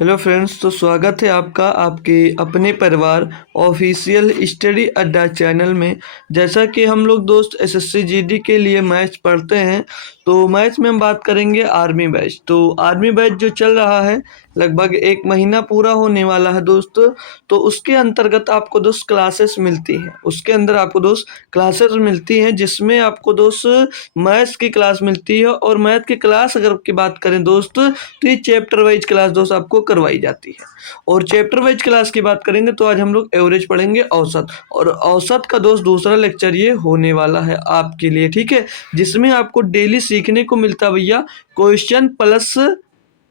Hello friends, तो स्वागत है आपका आपके अपने परिवार ऑफिशियल स्टडी अड्डा चैनल में। जैसा कि हम लोग दोस्त एसएससी जीडी के लिए मैथ्स पढ़ते हैं, तो मैथ्स में हम बात करेंगे आर्मी बैच। तो आर्मी बैच जो चल रहा है, लगभग 1 महीना पूरा होने वाला है दोस्त। तो उसके अंतर्गत आपको दोस्त क्लासेस मिलती हैं, उसके अंदर आपको दोस्त क्लासेस मिलती हैं जिसमें आपको दोस्त मैथ्स की क्लास मिलती है। और मैथ की क्लास अगर की बात करें दोस्त, तो ये चैप्टर वाइज क्लास दोस्त आपको करवाई जाती है। और चैप्टर वाइज क्लास की बात करेंगे तो आज हम लोग एवरेज पढ़ेंगे, औसत। और औसत का दोस्त दूसरा लेक्चर ये होने वाला है आपके लिए, ठीक है, जिसमें आपको डेली सीखने को मिलता है भैया question plus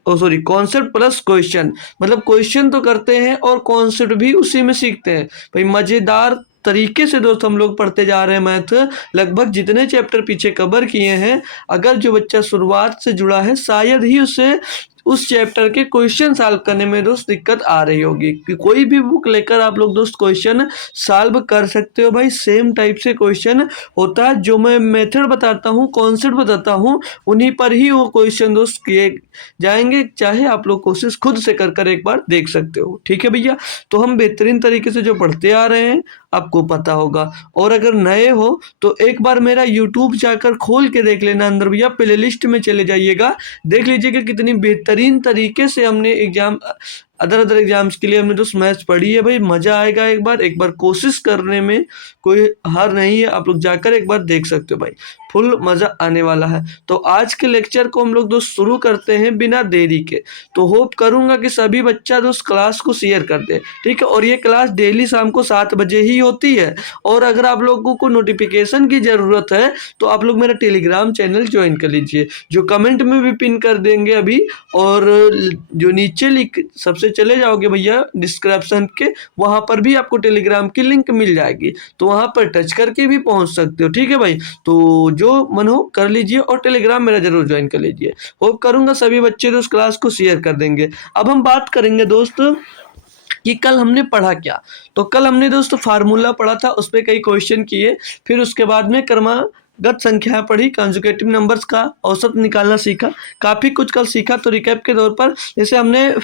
oh sorry concept plus question. मतलब क्वेश्चन तो करते हैं और कॉन्सेप्ट भी उसी में सीखते हैं भाई। मजेदार तरीके से दोस्त हम लोग पढ़ते जा रहे हैं मैथ। लगभग जितने चैप्टर पीछे कवर किए हैं, अगर जो बच्चा शुरुआत से जुड़ा है शायद ही उसे उस चैप्टर के क्वेश्चन सॉल्व करने में दोस्त दिक्कत आ रही होगी। कि कोई भी बुक लेकर आप लोग दोस्त क्वेश्चन सॉल्व कर सकते हो भाई। सेम टाइप से क्वेश्चन होता है, जो मैं मेथड बताता हूँ, कॉन्सेप्ट बताता हूँ, उन्हीं पर ही वो क्वेश्चन दोस्त किए जाएंगे। चाहे आप लोग कोशिश खुद से कर एक बार देख सकते हो, ठीक है भैया। तो हम बेहतरीन तरीके से जो पढ़ते आ रहे हैं आपको पता होगा। और अगर नए हो तो एक बार मेरा यूट्यूब जाकर खोल के देख लेना, अंदर भैया प्ले लिस्ट में चले जाइएगा, देख लीजिएगा कितनी बेहतरीन तरीके से हमने एग्जाम अदर एग्जाम्स के लिए हमने दोस्त मैथ्स पढ़ी है भाई। मजा आएगा, एक बार कोशिश करने में कोई हार नहीं है। आप लोग जाकर एक बार देख सकते हो भाई, फुल मजा आने वाला है। तो आज के लेक्चर को हम लोग दोस्त शुरू करते हैं बिना देरी के। तो होप करूंगा कि सभी बच्चा दोस्त क्लास को शेयर कर दे, ठीक है। और ये क्लास डेली शाम को 7 बजे ही होती है। और अगर आप लोगों को नोटिफिकेशन की जरूरत है तो आप लोग मेरा टेलीग्राम चैनल ज्वाइन कर लीजिए, जो कमेंट में भी पिन कर देंगे अभी। और जो नीचे लिख सबसे चले जाओगे भैया डिस्क्रिप्शन के, वहां पर भी आपको टेलीग्राम की लिंक मिल जाएगी, तो वहां पर टच करके भी पहुंच सकते हो, ठीक है भाई। तो जो मन हो कर लीजिए और टेलीग्राम मेरा जरूर ज्वाइन कर लीजिए। होप करूंगा सभी बच्चे उस क्लास को शेयर कर देंगे। अब हम बात करेंगे दोस्त कि कल हमने पढ़ा क्या। तो कल हमने दोस्त फार्मूला पढ़ा था, उस पर कई क्वेश्चन किए। फिर उसके बाद में क्रमागत संख्या पढ़ी, कंजुगेटिव नंबर्स का औसत निकालना सीखा। काफ़ी कुछ कल सीखा। तो रिकैप के तौर पर जैसे हमने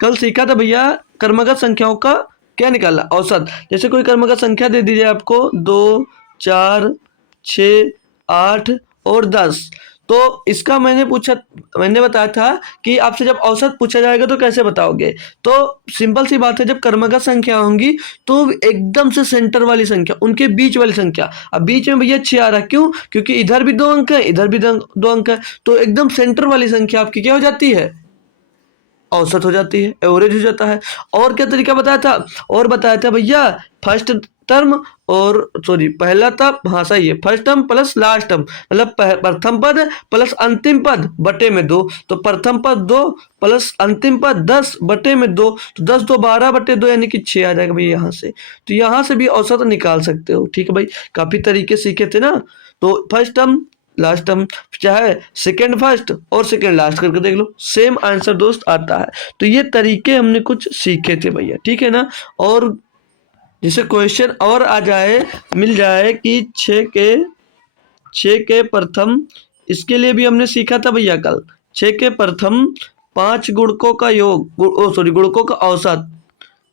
कल सीखा था भैया, क्रमागत संख्याओं का क्या निकालना, औसत। जैसे कोई क्रमागत संख्या दे दीजिए आपको 2, 4, 6, 8 और 10। तो इसका मैंने बताया था कि आपसे जब औसत पूछा जाएगा तो कैसे बताओगे। तो सिंपल सी बात है, जब क्रमागत संख्या होंगी तो एकदम से सेंटर वाली संख्या, उनके बीच वाली संख्या। अब बीच में भैया 6 आ रहा है, क्यों? क्योंकि इधर भी 2 अंक है, इधर भी 2 अंक है। तो एकदम सेंटर वाली संख्या आपकी क्या हो जाती है, औसत हो जाती है, एवरेज हो जाता है। और क्या तरीका बताया था, और बताया था भैया फर्स्ट टर्म और सॉरी पहला टर्म, हाँ सही है, first term plus last term, मतलब प्रथम पद प्लस अंतिम पद बटे में 2। तो प्रथम पद 2 प्लस अंतिम पद 10 बटे में 2। तो 10 2 12 बटे 2 यानी कि 6 आ जाएगा भाई यहाँ से। तो यहाँ से भी औसत निकाल सकते हो, ठीक है भाई। काफी तरीके सीखे थे ना। तो फर्स्ट टर्म लास्ट टर्म, चाहे सेकेंड फर्स्ट और सेकेंड लास्ट करके देख लो, सेम आंसर दोस्त आता है। तो ये तरीके हमने कुछ सीखे थे भैया, ठीक है ना। और जैसे क्वेश्चन और आ जाए, मिल जाए कि 6 के प्रथम, इसके लिए भी हमने सीखा था भैया कल। 6 के प्रथम 5 गुणकों का योग, गुणकों का औसत।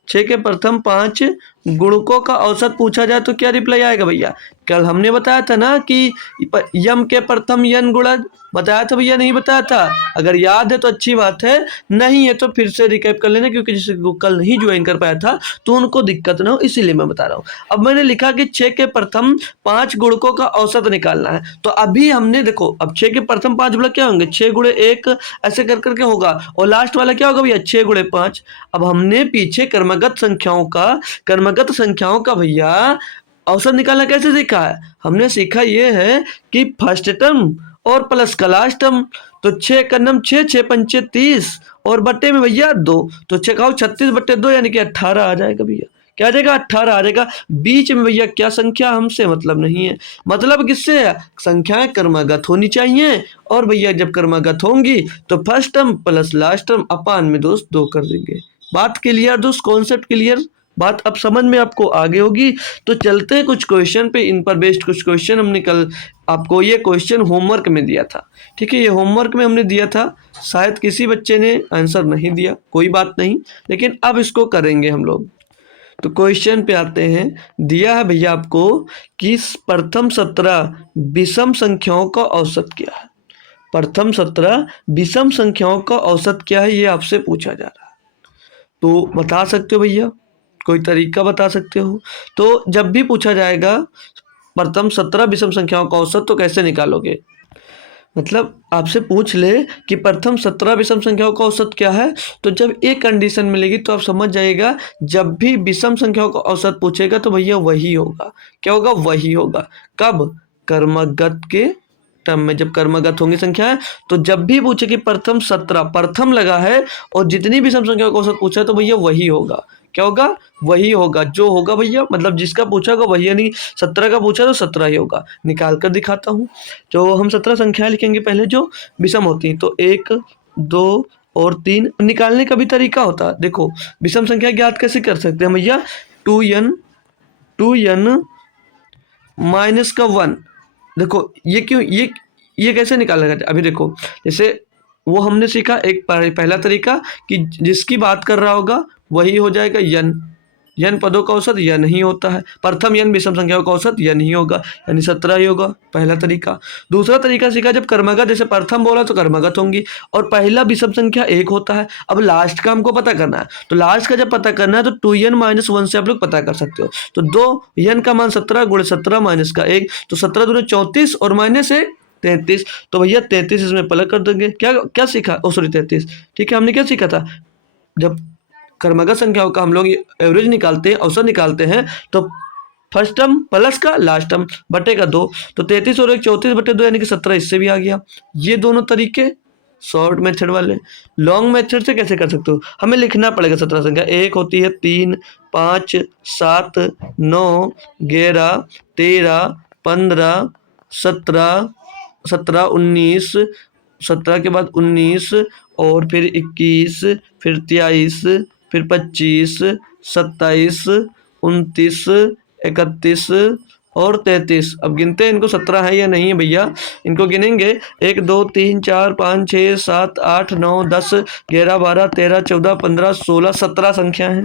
6 के प्रथम 5 गुणकों का औसत पूछा जाए तो क्या रिप्लाई आएगा भैया। कल हमने बताया था ना कि यम के प्रथम यन गुणज, बताया था भैया, नहीं बताया था? अगर याद है तो अच्छी बात है, नहीं है तो फिर से रिकैप कर लेना, क्योंकि जिसे कल नहीं ज्वाइन कर पाया था तो उनको दिक्कत ना हो, इसीलिए मैं बता रहा हूँ। अब मैंने लिखा कि 6 के प्रथम 5 गुणकों का औसत निकालना है। तो अभी हमने देखो, अब 6 के प्रथम 5 गुणक क्या होंगे, 6 गुणे 1 ऐसे कर करके होगा। और लास्ट वाला क्या होगा भैया, 6 गुणे 5। अब हमने पीछे क्रमागत संख्याओं का भैया औसत निकालना कैसे सीखा है। हमने सीखा ये है कि फर्स्ट टर्म और प्लस का लास्ट टर्म। तो 6 का नम 6, 6 पंचे 30 और बट्टे में भैया 2। तो 6 का 36 बट्टे 2 यानी कि 18 आ जाएगा भैया। क्या आ जाएगा, 18 आ जाएगा। बीच में भैया क्या संख्या, हमसे मतलब नहीं है। मतलब किससे है, संख्याएं क्रमागत होनी चाहिए। और भैया जब क्रमागत होंगी तो first term plus last term upon में दोस्त 2 कर देंगे। बात क्लियर दोस्त, कॉन्सेप्ट क्लियर बात अब समझ में आपको आ गई होगी। तो चलते हैं कुछ क्वेश्चन पे, इन पर बेस्ड कुछ क्वेश्चन हमने कल आपको ये क्वेश्चन होमवर्क में दिया था। ठीक है, ये होमवर्क में हमने दिया था, शायद किसी बच्चे ने आंसर नहीं दिया, कोई बात नहीं, लेकिन अब इसको करेंगे हम लोग। तो क्वेश्चन पे आते हैं। दिया है भैया आपको कि प्रथम 17 विषम संख्याओं का औसत क्या है। प्रथम 17 विषम संख्याओं का औसत क्या है, ये आपसे पूछा जा रहा है। तो बता सकते हो भैया, कोई तरीका बता सकते हो। तो जब भी पूछा जाएगा प्रथम 17 विषम संख्याओं का औसत, तो कैसे निकालोगे। मतलब आपसे पूछ ले कि प्रथम 17 विषम संख्याओं का औसत क्या है, तो जब एक कंडीशन मिलेगी तो आप समझ जाइएगा, जब भी विषम संख्याओं का औसत पूछेगा तो भैया वही होगा। क्या होगा, वही होगा। कब, कर्मगत के टर्म में, जब कर्मगत होंगी संख्या है, तो जब भी पूछे कि प्रथम 17, प्रथम लगा है और जितनी विषम संख्याओं का औसत पूछा है, तो भैया वही होगा। क्या होगा, वही होगा, जो होगा भैया, मतलब जिसका पूछा होगा वही, यानी 17 का पूछा तो 17 ही होगा। निकाल कर दिखाता हूँ। तो हम 17 संख्याएं लिखेंगे पहले जो विषम होती हैं, तो 1, 2 और 3। निकालने का भी तरीका होता है। देखो विषम संख्या ज्ञात कैसे कर सकते हैं भैया, 2n माइनस का 1। देखो ये क्यों, ये कैसे निकाला जाता है, अभी देखो। जैसे वो हमने सीखा एक पहला तरीका कि जिसकी बात कर रहा होगा वही हो जाएगा यन पदों का औसत यन ही होता है। प्रथम यन विषम संख्याओं का औसत यन ही होगा, यानी 17 ही होगा, पहला तरीका। दूसरा तरीका सीखा जब कर्मगत, जैसे प्रथम बोला तो कर्मगत होंगी, और पहला विषम संख्या 1 होता है। अब लास्ट का हमको पता करना है, तो लास्ट का जब पता करना है तो 2n माइनस 1 से आप लोग पता कर सकते हो। तो 2n का मान 17 गुणे 17 माइनस का 1, तो 17 दूनी 34 और माइनस 1 33। तो भैया 33 इसमें प्लग कर देंगे। क्या क्या सीखा, ओ सॉरी 33। ठीक है, हमने क्या सीखा था, जब कर्मगत संख्याओं का हम लोग एवरेज निकालते हैं, औसत निकालते हैं, तो फर्स्ट टर्म प्लस का लास्ट टर्म बटे का 2, तो 33 और 1 34 बटे 2 यानी कि 17 इससे भी आ गया। ये दोनों तरीके शॉर्ट मेथड वाले। लॉन्ग मेथड से कैसे कर सकते हो, हमें लिखना पड़ेगा 17 संख्या। एक होती है 3, 5, 7, 9, 11, 13, 15, 17, 17, 19, 17 के बाद 19 और फिर 21, फिर 23, फिर 25, 27, 29, 31 और 33। अब गिनते हैं इनको 17 है या नहीं है भैया, इनको गिनेंगे 1 2 3 4 5 6 7 8 9 10 11 12 13 14 15 16 17 संख्या है।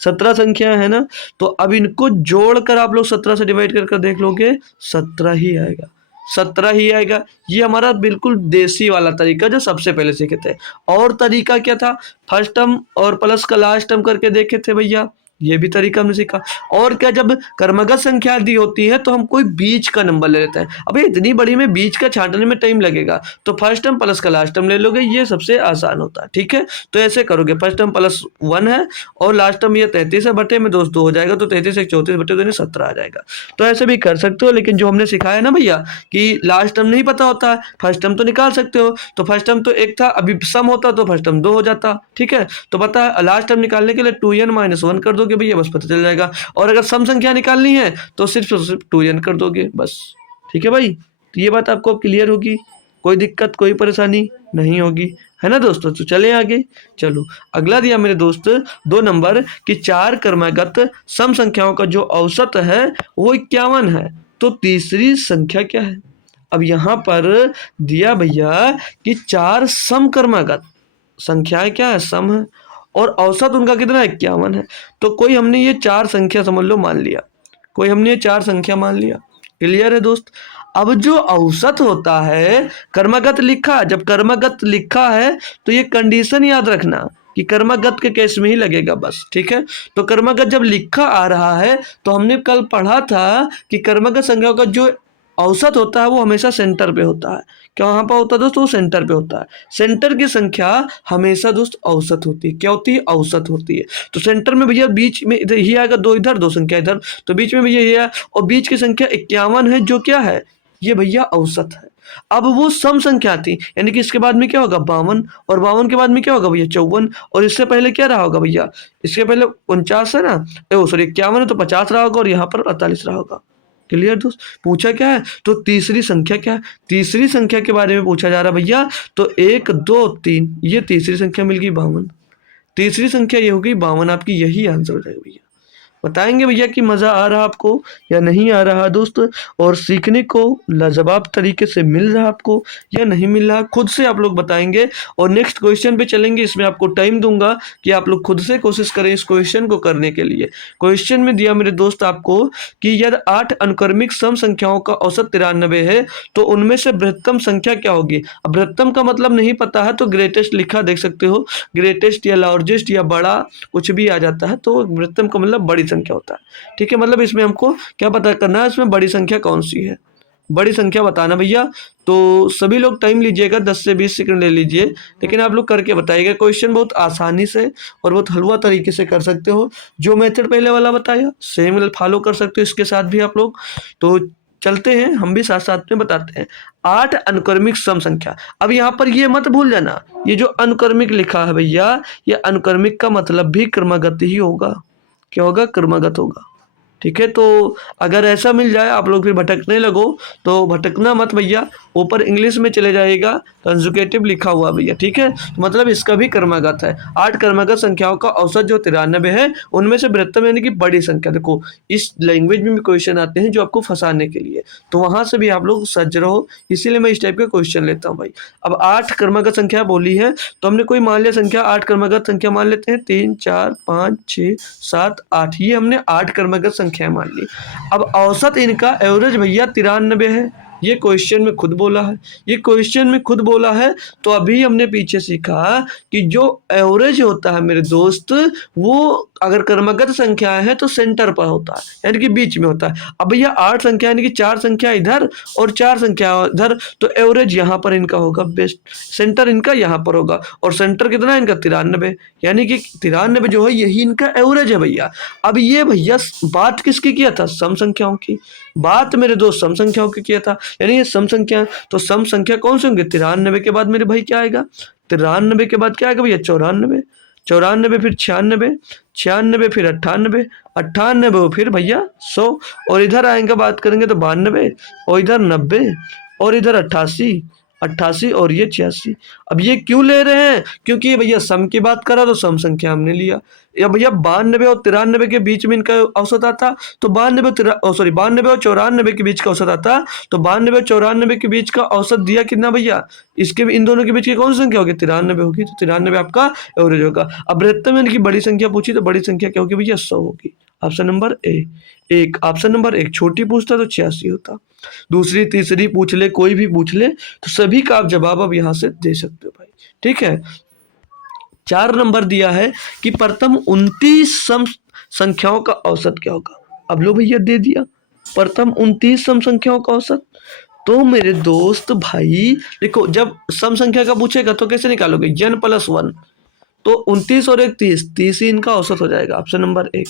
17 संख्या है ना, तो अब इनको जोड़कर आप लोग 17 से डिवाइड कर देख लोगे, 17 ही आएगा, 17 ही आएगा। ये हमारा बिल्कुल देसी वाला तरीका जो सबसे पहले सीखे थे। और तरीका क्या था, फर्स्ट टर्म और प्लस का लास्ट टर्म करके देखे थे भैया, ये भी तरीका हमने सीखा। और क्या, जब कर्मगत संख्या दी होती है तो हम कोई बीच का नंबर ले लेते हैं। अबे इतनी बड़ी में बीच का छांटने में टाइम लगेगा, तो फर्स्ट टर्म प्लस का लास्ट टर्म ले लोगे, ये सबसे आसान होता है। ठीक है, तो ऐसे करोगे, फर्स्ट टर्म प्लस 1 है और लास्ट टर्म ये 33 है, बटे में 2 हो जाएगा, तो 33 1 34 बटे 2 17 आ जाएगा। तो ऐसे भी कर सकते हो, लेकिन जो हमने सिखाया ना भैया कि लास्ट टर्म नहीं पता होता है, फर्स्ट टर्म तो निकाल सकते हो। तो फर्स्ट टर्म तो 1 था, अभी सम होता तो फर्स्ट टर्म 2 हो जाता। ठीक है, तो पता है लास्ट टर्म निकालने के लिए 2n माइनस 1 कर दोगे भैया, बस पता चल जाएगा। और अगर सम संख्या निकालनी है तो सिर्फ 2n कर दोगे बस। ठीक है भाई, तो ये बात आपको अब क्लियर होगी, कोई दिक्कत कोई परेशानी नहीं होगी, है ना दोस्तों। तो चले आगे। चलो अगला दिया मेरे दोस्त 2 नंबर कि 4 क्रमागत सम संख्याओं का जो औसत है वो 51 है, तो तीसरी संख्या क्या है। अब यहाँ पर दिया भैया कि 4 सम क्रमागत संख्याएं क्या है, सम है, और औसत उनका कितना है, 51 है। तो कोई हमने ये 4 संख्या समझ लो मान लिया, कोई हमने ये 4 संख्या मान लिया। क्लियर है दोस्त। अब जो औसत होता है, कर्मगत लिखा, जब कर्मगत लिखा है तो ये कंडीशन याद रखना कि कर्मगत के केस में ही लगेगा बस। ठीक है, तो कर्मगत जब लिखा आ रहा है तो हमने कल पढ़ा था कि कर्मगत संख्याओं का जो औसत होता है वो हमेशा सेंटर पे होता है। क्या वहां पर होता है दोस्तों, वो सेंटर पे होता है। सेंटर की संख्या हमेशा दोस्त औसत होती है। क्या होती है, औसत होती है। तो सेंटर में भैया बीच में इधर ही आएगा, 2 इधर 2 संख्या इधर, तो बीच में भैया ये है, और बीच की संख्या 51 है, जो क्या है, ये भैया औसत है। अब वो सम संख्या थी, यानी कि इसके बाद में क्या होगा 52, और 52 के बाद में क्या होगा भैया 54, और इससे पहले क्या रहा होगा भैया, इसके पहले 49 है ना, सॉरी 51 है, तो 50 रहा होगा, और यहाँ पर 48 रहा होगा। क्लियर दोस्त। पूछा क्या है, तो तीसरी संख्या क्या है, तीसरी संख्या के बारे में पूछा जा रहा है भैया। तो 1 2 3, ये तीसरी संख्या मिल गई 52, तीसरी संख्या ये होगी 52, आपकी यही आंसर हो जाएगा भैया। बताएंगे भैया कि मज़ा आ रहा आपको या नहीं आ रहा दोस्त, और सीखने को लाजवाब तरीके से मिल रहा आपको या नहीं मिल रहा, खुद से आप लोग बताएंगे। और नेक्स्ट क्वेश्चन पे चलेंगे, इसमें आपको टाइम दूंगा कि आप लोग खुद से कोशिश करें इस क्वेश्चन को करने के लिए। क्वेश्चन में दिया मेरे दोस्त आपको कि यदि 8 अनुक्रमिक सम संख्याओं का औसत 93 है तो उनमें से बृहत्तम संख्या क्या होगी। अब बृहत्तम का मतलब नहीं पता है तो ग्रेटेस्ट लिखा देख सकते हो, ग्रेटेस्ट या लार्जेस्ट या बड़ा कुछ भी आ जाता है, तो बृहत्तम का मतलब बड़ी संख्या होता है। ठीक है, मतलब इसमें हमको क्या पता करना है, इसमें बड़ी संख्या कौन सी है, बड़ी संख्या बताना भैया। तो सभी लोग टाइम लीजिएगा, 10 से 20 सेकंड ले लीजिए, लेकिन आप लोग करके बताइएगा। क्वेश्चन बहुत आसानी से और बहुत हलवा तरीके से कर सकते हो। जो मेथड पहले वाला बताया सेम फॉलो कर सकते हो इसके साथ भी आप लोग। तो चलते हैं, हम भी साथ साथ में बताते हैं। 8 अनुक्रमिक सम संख्या। अब यहाँ पर ये मत भूल जाना, ये जो अनुक्रमिक लिखा है भैया, ये अनुक्रमिक का मतलब भी क्रमागत ही होगा। क्या होगा? क्रमागत होगा। ठीक है, तो अगर ऐसा मिल जाए आप लोग फिर भटकने लगो तो भटकना मत भैया, ऊपर इंग्लिश में चले जाएगा, कंजुगेटिव लिखा हुआ भैया। ठीक है, तो मतलब इसका भी क्रमागत है। 8 क्रमागत संख्याओं का औसत जो 93 है, उनमें से बृहत्तम यानी कि बड़ी संख्या। देखो इस लैंग्वेज में भी क्वेश्चन आते हैं जो आपको फंसाने के लिए, तो वहां से भी आप लोग सज्ज रहो, इसीलिए मैं इस टाइप के क्वेश्चन लेता हूँ भाई। अब 8 क्रमागत संख्या बोली है, तो हमने कोई मान लिया संख्या, 8 क्रमागत संख्या मान लेते हैं, 3 4 5 6 7 8, ये हमने 8 क्रमागत संख्या मान ली। अब औसत इनका एवरेज भैया 93 है, ये क्वेश्चन में खुद बोला है, ये क्वेश्चन में खुद बोला है। तो अभी हमने पीछे सीखा कि जो एवरेज होता है मेरे दोस्त, वो अगर क्रमागत संख्या है तो सेंटर पर होता है, यानी कि बीच में होता है। अब भैया 8 संख्या यानी कि 4 संख्या इधर और 4 संख्या इधर, तो एवरेज यहाँ पर इनका होगा, बेस्ट सेंटर इनका यहाँ पर होगा। और सेंटर कितना है इनका? 93, यानी कि 93 जो है यही इनका एवरेज है भैया। अब ये भैया बात किसकी किया था? सम संख्याओं की बात मेरे दोस्त सम संख्याओं की किया था, यानी ये सम संख्या। तो सम संख्या कौन से होंगे? 93 के बाद मेरे भाई क्या आएगा? 93 के बाद क्या आएगा भैया? 94, 94 फिर 96, 96 फिर 98, 98 फिर भैया 100, और इधर आएंगे बात करेंगे तो 92, और इधर 90, और इधर 88, 88 और ये 86। अब ये क्यों ले रहे हैं? क्योंकि ये भैया सम की बात करा तो सम संख्या हमने लिया। या भैया 92 और 93 के बीच में इनका औसत आता, तो 92 और 94 के बीच का औसत आता, तो 92 और 94 के बीच का औसत दिया कितना भैया? इसके इन दोनों के बीच की कौन सी संख्या होगी? 93 होगी, तो 93 आपका एवरेज होगा। अब बृहत्तम यानी कि बड़ी संख्या पूछी, तो बड़ी संख्या क्या होगी भैया? 100 होगी। ऑप्शन नंबर एक, ऑप्शन नंबर एक। छोटी पूछता तो 86 होता। दूसरी तीसरी पूछ ले, कोई भी पूछ ले, तो सभी का आप जवाब अब यहाँ से दे सकते हो भाई। ठीक है, 4 नंबर दिया है कि प्रथम 29 सम संख्याओं का औसत क्या होगा। अब लो भैया दे दिया प्रथम 29 सम संख्याओं का औसत। तो मेरे दोस्त भाई देखो, जब सम संख्या का पूछेगा तो कैसे निकालोगे? n + 1, तो 29 और 1 30, 30 ही इनका औसत हो जाएगा। ऑप्शन नंबर एक।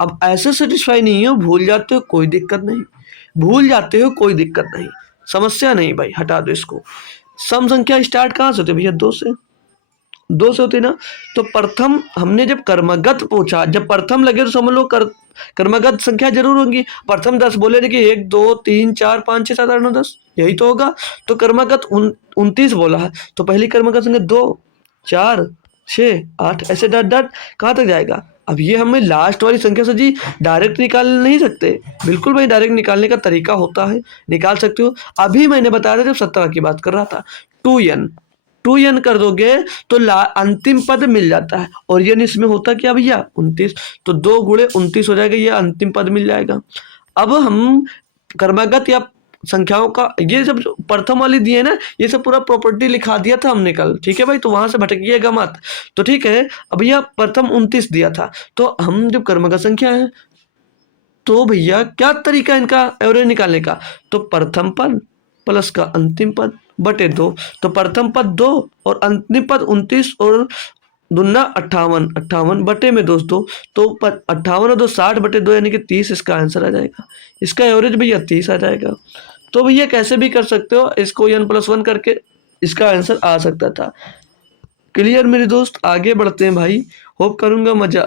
अब ऐसे सेटिस्फाई नहीं हो, भूल जाते हो कोई दिक्कत नहीं, भूल जाते हो कोई दिक्कत नहीं, समस्या नहीं भाई, हटा दो इसको। सम संख्या स्टार्ट कहाँ से होती है भैया? 2 से, 2 से होती ना। तो प्रथम हमने जब कर्मगत पूछा, जब प्रथम लगे तो समझ लो कर्मगत संख्या जरूर होंगी। प्रथम 10 बोले ना कि 1 2 3 4 5 6 7 8 9 10, यही तो होगा। तो कर्मगत 29 बोला है, तो पहली कर्मगत संख्या 2 4 6 8, ऐसे डट डट कहाँ तक जाएगा। अब ये हमें लास्ट वाली संख्या से जी डायरेक्ट निकाल नहीं सकते। बिल्कुल भाई, डायरेक्ट निकालने का तरीका होता है, निकाल सकते हो। अभी मैंने बताया था जब 17 की बात कर रहा था, 2n कर दोगे तो अंतिम पद मिल जाता है। और ये इसमें होता क्या भैया? 29, तो 2 गुणे 29 हो जाएगा, ये अंतिम पद मिल जाएगा। अब हम क्रमागत या संख्याओं का ये सब प्रथम वाली दिए ना, ये सब पूरा प्रॉपर्टी लिखा दिया था हमने कल। ठीक है भाई, तो वहां से भटकिएगा मत। तो ठीक है, अब भैया प्रथम 29 दिया था, तो हम जब क्रमागत संख्या है तो भैया क्या तरीका इनका एवरेज निकालने का? तो प्रथम पद प्लस का अंतिम पद बटे 2, तो प्रथम पद 2 और अंतिम पद 29 और दुना 58, 58 बटे में दोस्तों, तो 58 और 2 60 बटे 2 यानी कि 30 इसका आंसर आ जाएगा। इसका एवरेज भैया 30 आ जाएगा। तो भैया कैसे भी कर सकते हो इसको, n+1 करके इसका आंसर आ सकता था। क्लियर मेरे दोस्त, आगे बढ़ते हैं भाई। होप करूंगा मजा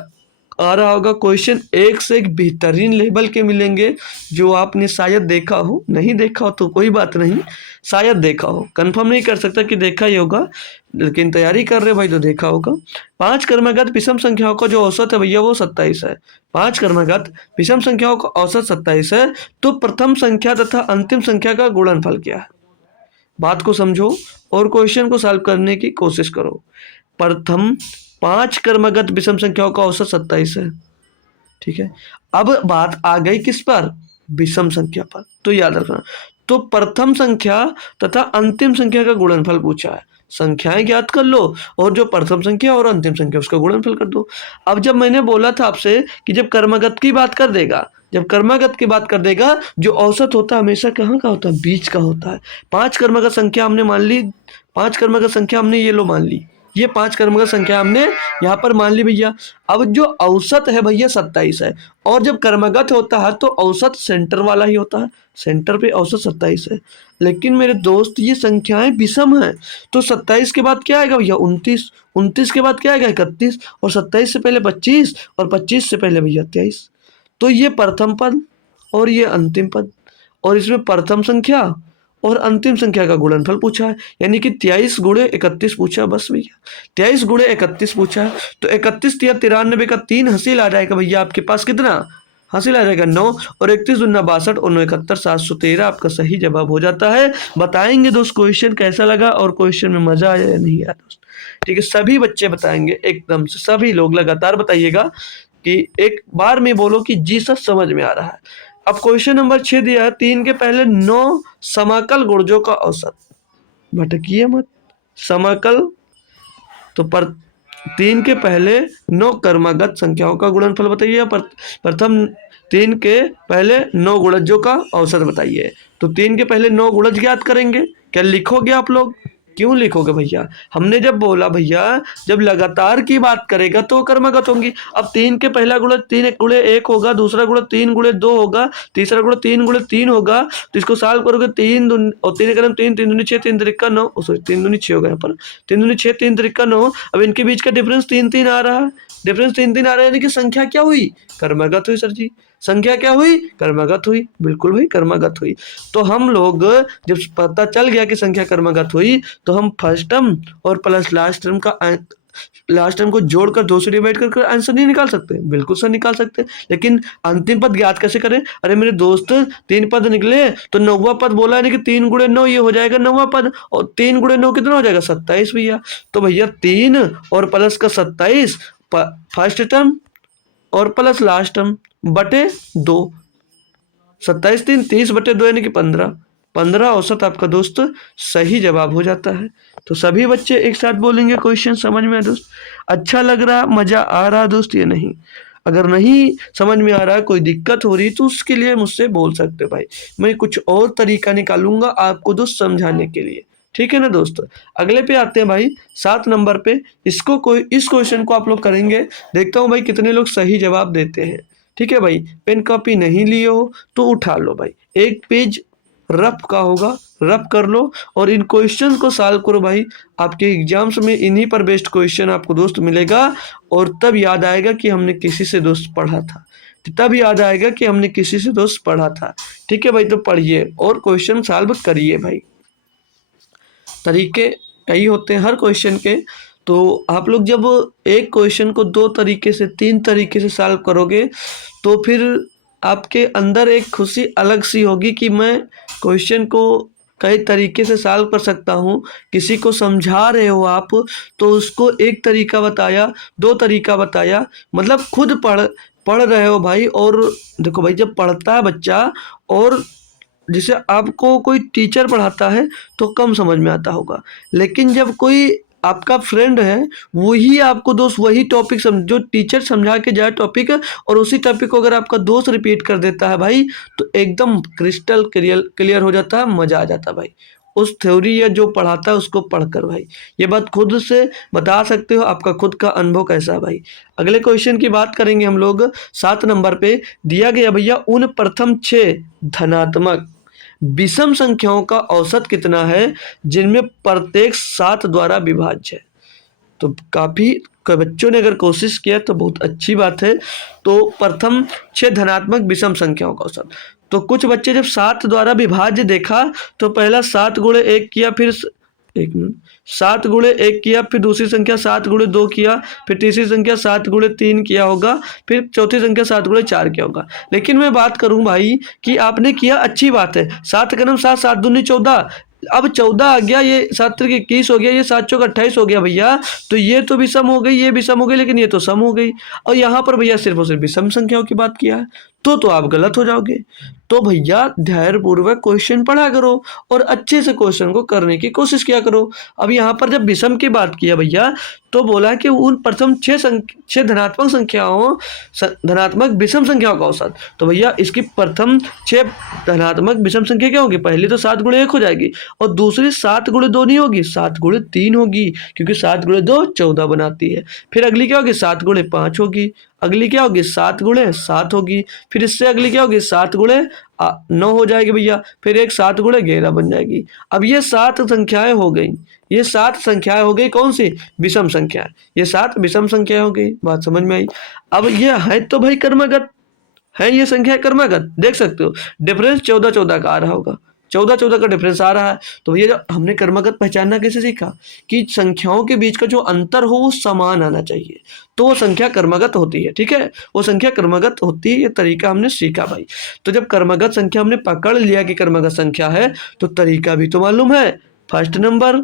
आ रहा होगा क्वेश्चन, एक से एक बेहतरीन लेवल के मिलेंगे जो आपने शायद देखा हो, नहीं देखा हो तो कोई बात नहीं, शायद देखा हो, कंफर्म नहीं कर सकता कि देखा ही होगा, लेकिन तैयारी कर रहे भाई तो देखा होगा। 5 क्रमागत विषम संख्याओं का जो औसत है भैया वो 27 है। 5 क्रमागत विषम संख्याओं का औसत 27 है, तो प्रथम संख्या तथा अंतिम संख्या का गुणनफल क्या है? बात को समझो और क्वेश्चन को सॉल्व करने की कोशिश करो। प्रथम 5 क्रमागत विषम संख्याओं का औसत 27 है, ठीक है। अब बात आ गई किस पर? विषम संख्या पर। तो याद रखना, तो प्रथम संख्या तथा अंतिम संख्या का गुणनफल पूछा है। संख्याएं ज्ञात कर लो और जो प्रथम संख्या और अंतिम संख्या उसका गुणनफल कर दो। अब जब मैंने बोला था आपसे कि जब कर्मगत की बात कर देगा, जब कर्मगत की बात कर देगा, जो औसत होता है हमेशा कहाँ का होता है? बीच का होता है। 5 कर्मगत संख्या हमने मान ली, 5 कर्मगत संख्या हमने ये लो मान ली, ये 5 कर्मगत संख्या हमने यहाँ पर मान ली भैया। अब जो औसत है भैया 27 है, और जब कर्मगत होता है तो औसत सेंटर वाला ही होता है, सेंटर पे औसत 27 है। लेकिन मेरे दोस्त ये संख्याएं विषम हैं, तो 27 के बाद क्या आएगा भैया? 29, 29 के बाद क्या आएगा? 31, और 27 से पहले 25, और 25 से पहले भैया 23। तो ये प्रथम पद और ये अंतिम पद, और इसमें प्रथम संख्या और अंतिम संख्या का गुणनफल पूछा है, यानी कि 23 गुणे 31 पूछा है। बस भैया 23 गुणे 31 पूछा है, तो 31 या 93 का 3 हासिल आ जाएगा भैया आपके पास। कितना हासिल आ जाएगा? 9, और 31 दूना 62 और 9 71 713 आपका सही जवाब हो जाता है। बताएंगे दोस्त क्वेश्चन कैसा लगा और क्वेश्चन में मजा आया या नहीं आया दोस्त? ठीक है, सभी बच्चे बताएंगे एकदम से, सभी लोग लगातार बताइएगा कि एक बार में बोलो कि जी सर समझ में आ रहा है। अब क्वेश्चन नंबर 6 दिया है, 3 के पहले 9 समाकल गुणजों का औसत। भटकिए मत, समाकल तो 3 के पहले 9 कर्मगत संख्याओं का गुणनफल बताइए। प्रथम 3 के पहले 9 गुणजों का औसत बताइए। तो 3 के पहले 9 गुणज ज्ञात करेंगे। क्या लिखोगे आप लोग? क्यों लिखोगे भैया? हमने जब बोला भैया जब लगातार की बात करेगा तो कर्मगत होंगी। अब 3 के पहला गुणज 3 गुणे 1 होगा, दूसरा गुणज 3 गुणे 2 होगा, तीसरा गुणज 3 गुणे 3 होगा। तो इसको सॉल्व करोगे 3 और 3 कलम 3, 3 दूनी 6, 3 त्रिका 9, सॉरी 3 दूनी 6 होगा यहाँ पर, 3 दूनी 6, 3 त्रिका 9। अब इनके बीच का डिफरेंस 3 3 आ रहा है, डिफरेंस 3 3 आ रहा है, यानी कि संख्या क्या हुई? कर्मगत हुई। सर जी संख्या क्या हुई? कर्मगत हुई। बिल्कुल भाई कर्मगत हुई। तो हम लोग जब पता चल गया कि संख्या कर्मगत हुई, तो हम फर्स्ट टर्म और प्लस लास्ट टर्म का लास्ट टर्म को जोड़कर 2 से डिवाइड कर आंसर नहीं निकाल सकते? बिल्कुल सर निकाल सकते, लेकिन अंतिम पद ज्ञात कैसे करें? अरे मेरे दोस्त 3 पद निकले तो 9वां पद बोला, यानी कि 3 गुणे 9 ये हो जाएगा 9वां पद, और 3 गुणे 9 कितना हो जाएगा? 27 भैया। तो भैया 3 और प्लस का 27 फर्स्ट टर्म और प्लस लास्ट टर्म बटे 2, 27 3 30 बटे 2 यानी कि 15, 15 औसत आपका दोस्त सही जवाब हो जाता है। तो सभी बच्चे एक साथ बोलेंगे क्वेश्चन समझ में आया दोस्त? अच्छा लग रहा, मजा आ रहा दोस्त ये नहीं? अगर नहीं समझ में आ रहा, कोई दिक्कत हो रही, तो उसके लिए मुझसे बोल सकते भाई, मैं कुछ और तरीका निकालूंगा आपको दोस्त समझाने के लिए। ठीक है ना दोस्त? अगले पे आते हैं भाई 7 नंबर पे। इसको कोई इस क्वेश्चन को आप लोग करेंगे, देखता हूँ भाई कितने लोग सही जवाब देते हैं। ठीक है भाई, पेन कॉपी नहीं लिए हो तो उठा लो भाई, एक पेज रफ का होगा, रफ कर लो और इन क्वेश्चन को सॉल्व करो भाई। आपके एग्जाम्स में इन्हीं पर बेस्ड क्वेश्चन आपको दोस्त मिलेगा, और तब याद आएगा कि हमने किसी से दोस्त पढ़ा था, तब याद आएगा कि हमने किसी से दोस्त पढ़ा था। ठीक है भाई, तो पढ़िए और क्वेश्चन सॉल्व करिए भाई। तरीके यही होते हैं हर क्वेश्चन के। तो आप लोग जब एक क्वेश्चन को 2 तरीके से 3 तरीके से सॉल्व करोगे, तो फिर आपके अंदर एक खुशी अलग सी होगी कि मैं क्वेश्चन को कई तरीके से सॉल्व कर सकता हूँ। किसी को समझा रहे हो आप, तो उसको एक तरीका बताया, 2 तरीका बताया, मतलब खुद पढ़ रहे हो भाई। और देखो भाई, जब पढ़ता है बच्चा और जिसे आपको कोई टीचर पढ़ाता है तो कम समझ में आता होगा, लेकिन जब कोई आपका फ्रेंड है वही आपको दोस्त वही टॉपिक जो टीचर समझा के जाए टॉपिक, और उसी टॉपिक को अगर आपका दोस्त रिपीट कर देता है भाई, तो एकदम क्रिस्टल क्लियर हो जाता है, मज़ा आ जाता है भाई उस थ्योरी या जो पढ़ाता है उसको पढ़कर भाई। ये बात खुद से बता सकते हो, आपका खुद का अनुभव कैसा है भाई। अगले क्वेश्चन की बात करेंगे हम लोग 7 नंबर पे। दिया गया भैया उन प्रथम 6 धनात्मक विषम संख्याओं का औसत कितना है जिनमें प्रत्येक 7 द्वारा विभाज्य है? तो काफ़ी बच्चों ने अगर कोशिश किया तो बहुत अच्छी बात है। तो प्रथम 6 धनात्मक विषम संख्याओं का औसत। तो कुछ बच्चे जब 7 द्वारा विभाज्य देखा तो पहला 7 गुणे 1 किया, फिर 7 गुणे 1 किया, फिर दूसरी संख्या 7 गुणे 2 किया, फिर तीसरी संख्या 7 गुणे 3 किया होगा, फिर चौथी संख्या 7 गुणे 4 किया होगा। लेकिन मैं बात करूं भाई कि आपने किया, अच्छी बात है, 7 का नाम 7, 7 दूनी 14, अब 14 आ गया, ये 7 त्रिक 21 हो गया, ये 7 चौक 28 हो गया भैया। तो ये तो विषम हो गई, ये विषम हो गई, लेकिन ये तो सम हो गई। और यहाँ पर भैया सिर्फ और सिर्फ विषम संख्याओं की बात किया है, तो आप गलत हो जाओगे। तो भैया धैर्यपूर्वक क्वेश्चन पढ़ा करो और अच्छे से क्वेश्चन को करने की कोशिश किया करो। अब यहाँ पर जब विषम की बात किया भैया, तो बोला कि उन प्रथम 6 धनात्मक संख्याओं, धनात्मक विषम संख्याओं का औसत। तो भैया इसकी प्रथम 6 धनात्मक विषम संख्या क्या होगी? पहली तो 7 गुणे 1 हो जाएगी, और दूसरी 7 गुणे 2 नहीं होगी, 7 गुणे 3 होगी, क्योंकि 7 गुणे 2 14 बनाती है। फिर अगली क्या होगी? 7 गुणे 5 होगी। अगली क्या होगी? 7 गुणे 7 होगी। फिर इससे अगली क्या होगी? 7 गुणे 9 हो जाएगी भैया। फिर एक 7 गुणे 11 बन जाएगी। अब ये 7 संख्याएं हो गई, ये 7 संख्याएं हो गई कौन सी? विषम संख्या। ये 7 विषम संख्या हो गई। बात समझ में आई? अब ये है तो भाई क्रमागत है, ये संख्या क्रमागत, देख सकते हो डिफरेंस 14 14 का आ रहा होगा, 14 14 का डिफरेंस आ रहा है। तो ये जो हमने क्रमागत पहचानना कैसे सीखा कि संख्याओं के बीच का जो अंतर हो वो समान आना चाहिए, तो वो संख्या क्रमागत होती है। ठीक है, वो संख्या क्रमागत होती है, ये तरीका हमने सीखा भाई। तो जब क्रमागत संख्या हमने पकड़ लिया कि क्रमागत संख्या है, तो तरीका भी तो मालूम है। फर्स्ट नंबर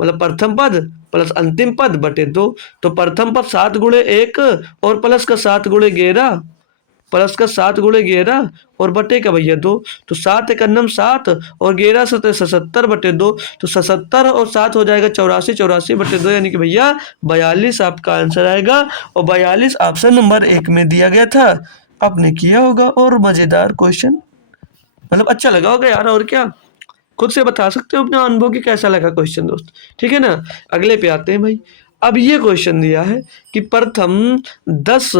मतलब प्रथम पद प्लस अंतिम पद बटे 2। तो प्रथम पद 7 गुणे 1 और प्लस का 7 गुणे 11, प्लस का 7 गुणे 11 और बटे का भैया 2। तो 7 एक अन्नम 7 और 11 77 बटे 2। तो 77 और 7 हो जाएगा 84, 84 बटे 2 यानी कि भैया 42 आपका आंसर आएगा। और 42 ऑप्शन नंबर 1 में दिया गया था। आपने किया होगा और मजेदार क्वेश्चन, मतलब अच्छा लगा होगा यार, और क्या। खुद से बता सकते हो अपने अनुभव की कैसा लगा क्वेश्चन दोस्त, ठीक है ना। अगले पे आते हैं भाई। अब ये क्वेश्चन दिया है कि प्रथम 10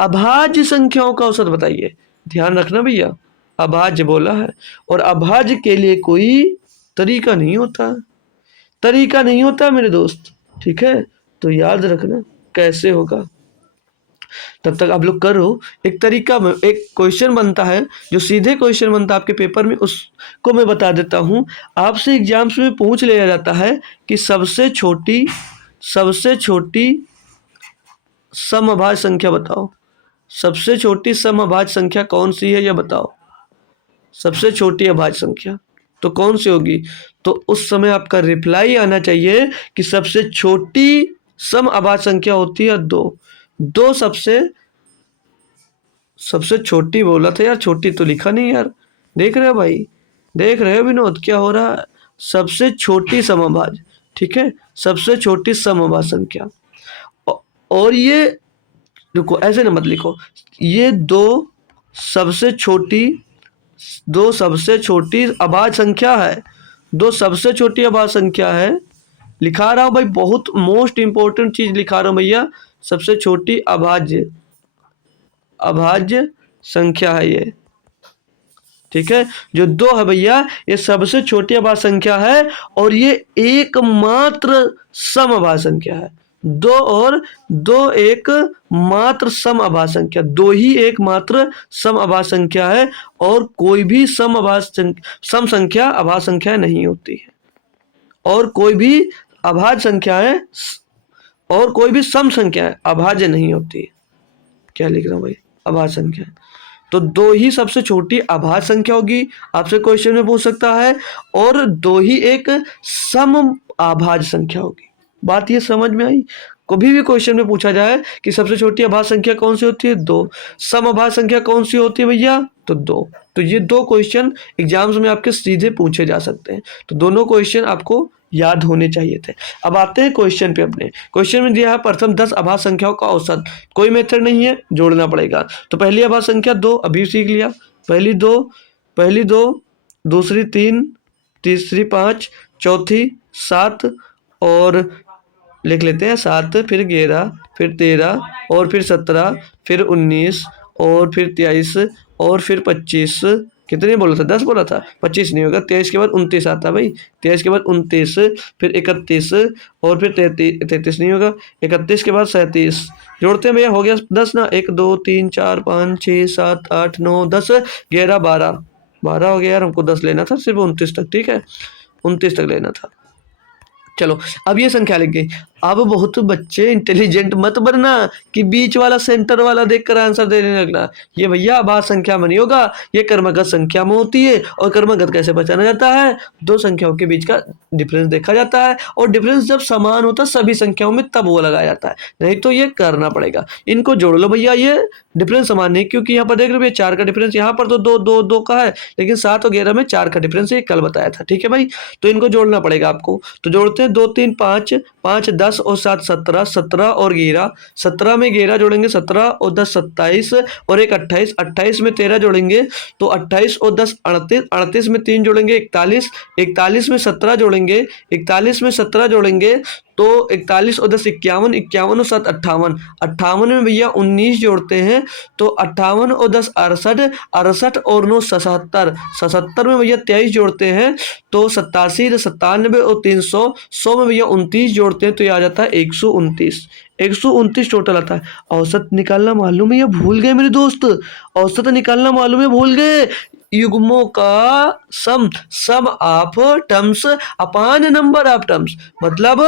अभाज्य संख्याओं का औसत बताइए। ध्यान रखना भैया, अभाज्य बोला है, और अभाज्य के लिए कोई तरीका नहीं होता, तरीका नहीं होता मेरे दोस्त, ठीक है। तो याद रखना कैसे होगा, तब तक आप लोग करो। एक तरीका, एक क्वेश्चन बनता है जो सीधे क्वेश्चन बनता है आपके पेपर में, उसको मैं बता देता हूँ। आपसे एग्जाम्स में पूछ लिया जाता है कि सबसे छोटी समअभाज्य संख्या बताओ। सबसे छोटी समअभाज्य संख्या कौन सी है, यह बताओ। सबसे छोटी अभाज्य संख्या तो कौन सी होगी? तो उस समय आपका रिप्लाई आना चाहिए कि सबसे छोटी समअभाज्य संख्या होती है 2। 2 सबसे छोटी बोला था यार, छोटी तो लिखा नहीं यार। देख रहे हो भाई, देख रहे हो विनोद क्या हो रहा है? सबसे छोटी समअभाज्य, ठीक है, सबसे छोटी समअभाज्य संख्या। और ये रुको, ऐसे ना मत लिखो, ये दो सबसे छोटी अभाज्य संख्या है, 2 सबसे छोटी अभाज्य संख्या है। लिखा रहा हूं भाई, बहुत मोस्ट इंपॉर्टेंट चीज लिखा रहा हूं भैया। सबसे छोटी अभाज्य संख्या है ये, ठीक है। जो 2 है भैया, ये सबसे छोटी अभाज्य संख्या है, और ये एकमात्र समअभाज्य संख्या है। 2 और 2 एक मात्र समअभाज्य संख्या, 2 ही एकमात्र समअभाज्य संख्या है, और कोई भी सम संख्या अभाज्य संख्या नहीं होती है, और कोई भी अभाज्य संख्या है, और कोई भी सम संख्या है अभाज्य नहीं होती है। क्या लिख रहा हूं भाई? अभाज्य संख्या। तो 2 ही सबसे छोटी अभाज्य संख्या होगी, आपसे क्वेश्चन में पूछ सकता है, और 2 ही एक सम अभाज्य संख्या होगी। बात ये समझ में आई? कभी भी क्वेश्चन में पूछा जाए कि सबसे छोटी अभाज्य संख्या कौन सी होती है? 2। सम अभाज्य संख्या कौन सी होती है भैया? तो 2। तो ये 2 क्वेश्चन एग्जाम्स में आपके सीधे पूछे जा सकते हैं, तो दोनों क्वेश्चन आपको याद होने चाहिए थे। अब आते हैं क्वेश्चन पे अपने। क्वेश्चन में दिया है प्रथम 10 अभाज्य संख्याओं का औसत। कोई मेथड नहीं है, जोड़ना पड़ेगा। तो पहली अभाज्य संख्या 2 अभी सीख लिया, पहली 2, दूसरी 3, तीसरी 5, चौथी 7, और लिख लेते हैं 7, फिर 11, फिर 13, और फिर 17, फिर 19, और फिर 23, और फिर 25, कितने बोला था? 10 बोला था। 25 नहीं होगा, 23 के बाद 29 आता है भाई। 23 के बाद 29, फिर 31 और फिर 33 नहीं होगा, 31 के बाद 37। जोड़ते हैं भैया, हो गया 10 ना। 1 2 3 4 5 6 7 8 9 10 11 12। 12 हो गया यार, हमको 10 लेना था सिर्फ 29 तक, ठीक है, 29 तक लेना था। चलो अब ये संख्या लिख गई। अब बहुत बच्चे इंटेलिजेंट मत बनना कि बीच वाला सेंटर वाला देखकर आंसर देने लगना। ये भैया आभाज्य संख्या में नहीं होगा, ये क्रमगत संख्या में होती है। और क्रमगत कैसे पहचाना जाता है? दो संख्याओं के बीच का डिफरेंस देखा जाता है, और डिफरेंस जब समान होता है सभी संख्याओं में तब वो लगाया जाता है, नहीं तो ये करना पड़ेगा। इनको जोड़ लो भैया, ये डिफरेंस समान नहीं, क्योंकि यहाँ पर देख रहे हो 4 का डिफरेंस, यहाँ पर तो 2 2 2 का है, लेकिन 7 और 11 में 4 का डिफरेंस है, कल बताया था, ठीक है भाई। तो इनको जोड़ना पड़ेगा आपको। तो जोड़ते हैं, 2 3 5 5 10 और 7 17, 17 और 11, 17 में 11 जोड़ेंगे 17 और 10 27 और एक 28, 28 में 13 जोड़ेंगे तो 28 और 10 38, 38 में 3 जोड़ेंगे 41, 41 में 17 जोड़ेंगे, 41 में 17 जोड़ेंगे तो 41 और 10 51, 51 और 7 58, 58 में भैया 19 जोड़ते हैं तो 58 और 10 68, 68 और 9 77, 77 में भैया 23 जोड़ते हैं तो 87, 97 और 300, 100 में भैया 29 जोड़ते हैं तो ये आ जाता है 129। 129 टोटल आता है। औसत निकालना मालूम है या भूल गए मेरे दोस्त? औसत निकालना मालूम है, भूल गए? युग्मों का sum of terms upon number of terms, मतलब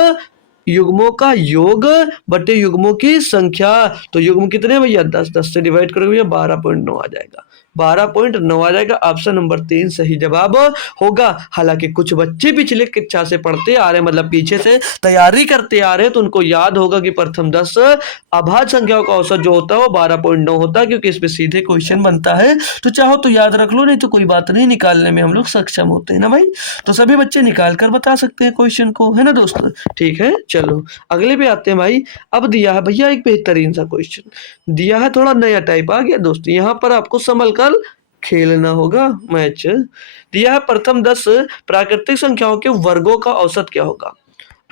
युग्मों का योग बटे युग्मों की संख्या। तो युग्म कितने हैं भैया? 10, 10 से डिवाइड करोगे भैया 12.9 आ जाएगा, 12.9 आ जाएगा। ऑप्शन नंबर 3 सही जवाब होगा। हालांकि कुछ बच्चे पिछले कक्षा से पढ़ते आ रहे हैं, मतलब पीछे से तैयारी करते आ रहे हैं, तो उनको याद होगा कि प्रथम 10 अभाज्य संख्याओं का औसत जो होता है वो 12.9 होता है, क्योंकि इस पे सीधे क्वेश्चन बनता है। तो चाहो तो याद रख लो, नहीं तो कोई बात नहीं, निकालने में हम लोग सक्षम होते हैं ना भाई। तो सभी बच्चे निकाल कर बता सकते हैं क्वेश्चन को, है ना दोस्तों? ठीक है, चलो अगले पे आते हैं भाई। अब दिया है भैया एक बेहतरीन सा क्वेश्चन दिया है, थोड़ा नया टाइप आ गया दोस्तों, यहाँ पर आपको संभल कर खेलना होगा मैच। दिया है प्रथम 10 प्राकृतिक संख्याओं के वर्गों का औसत क्या होगा।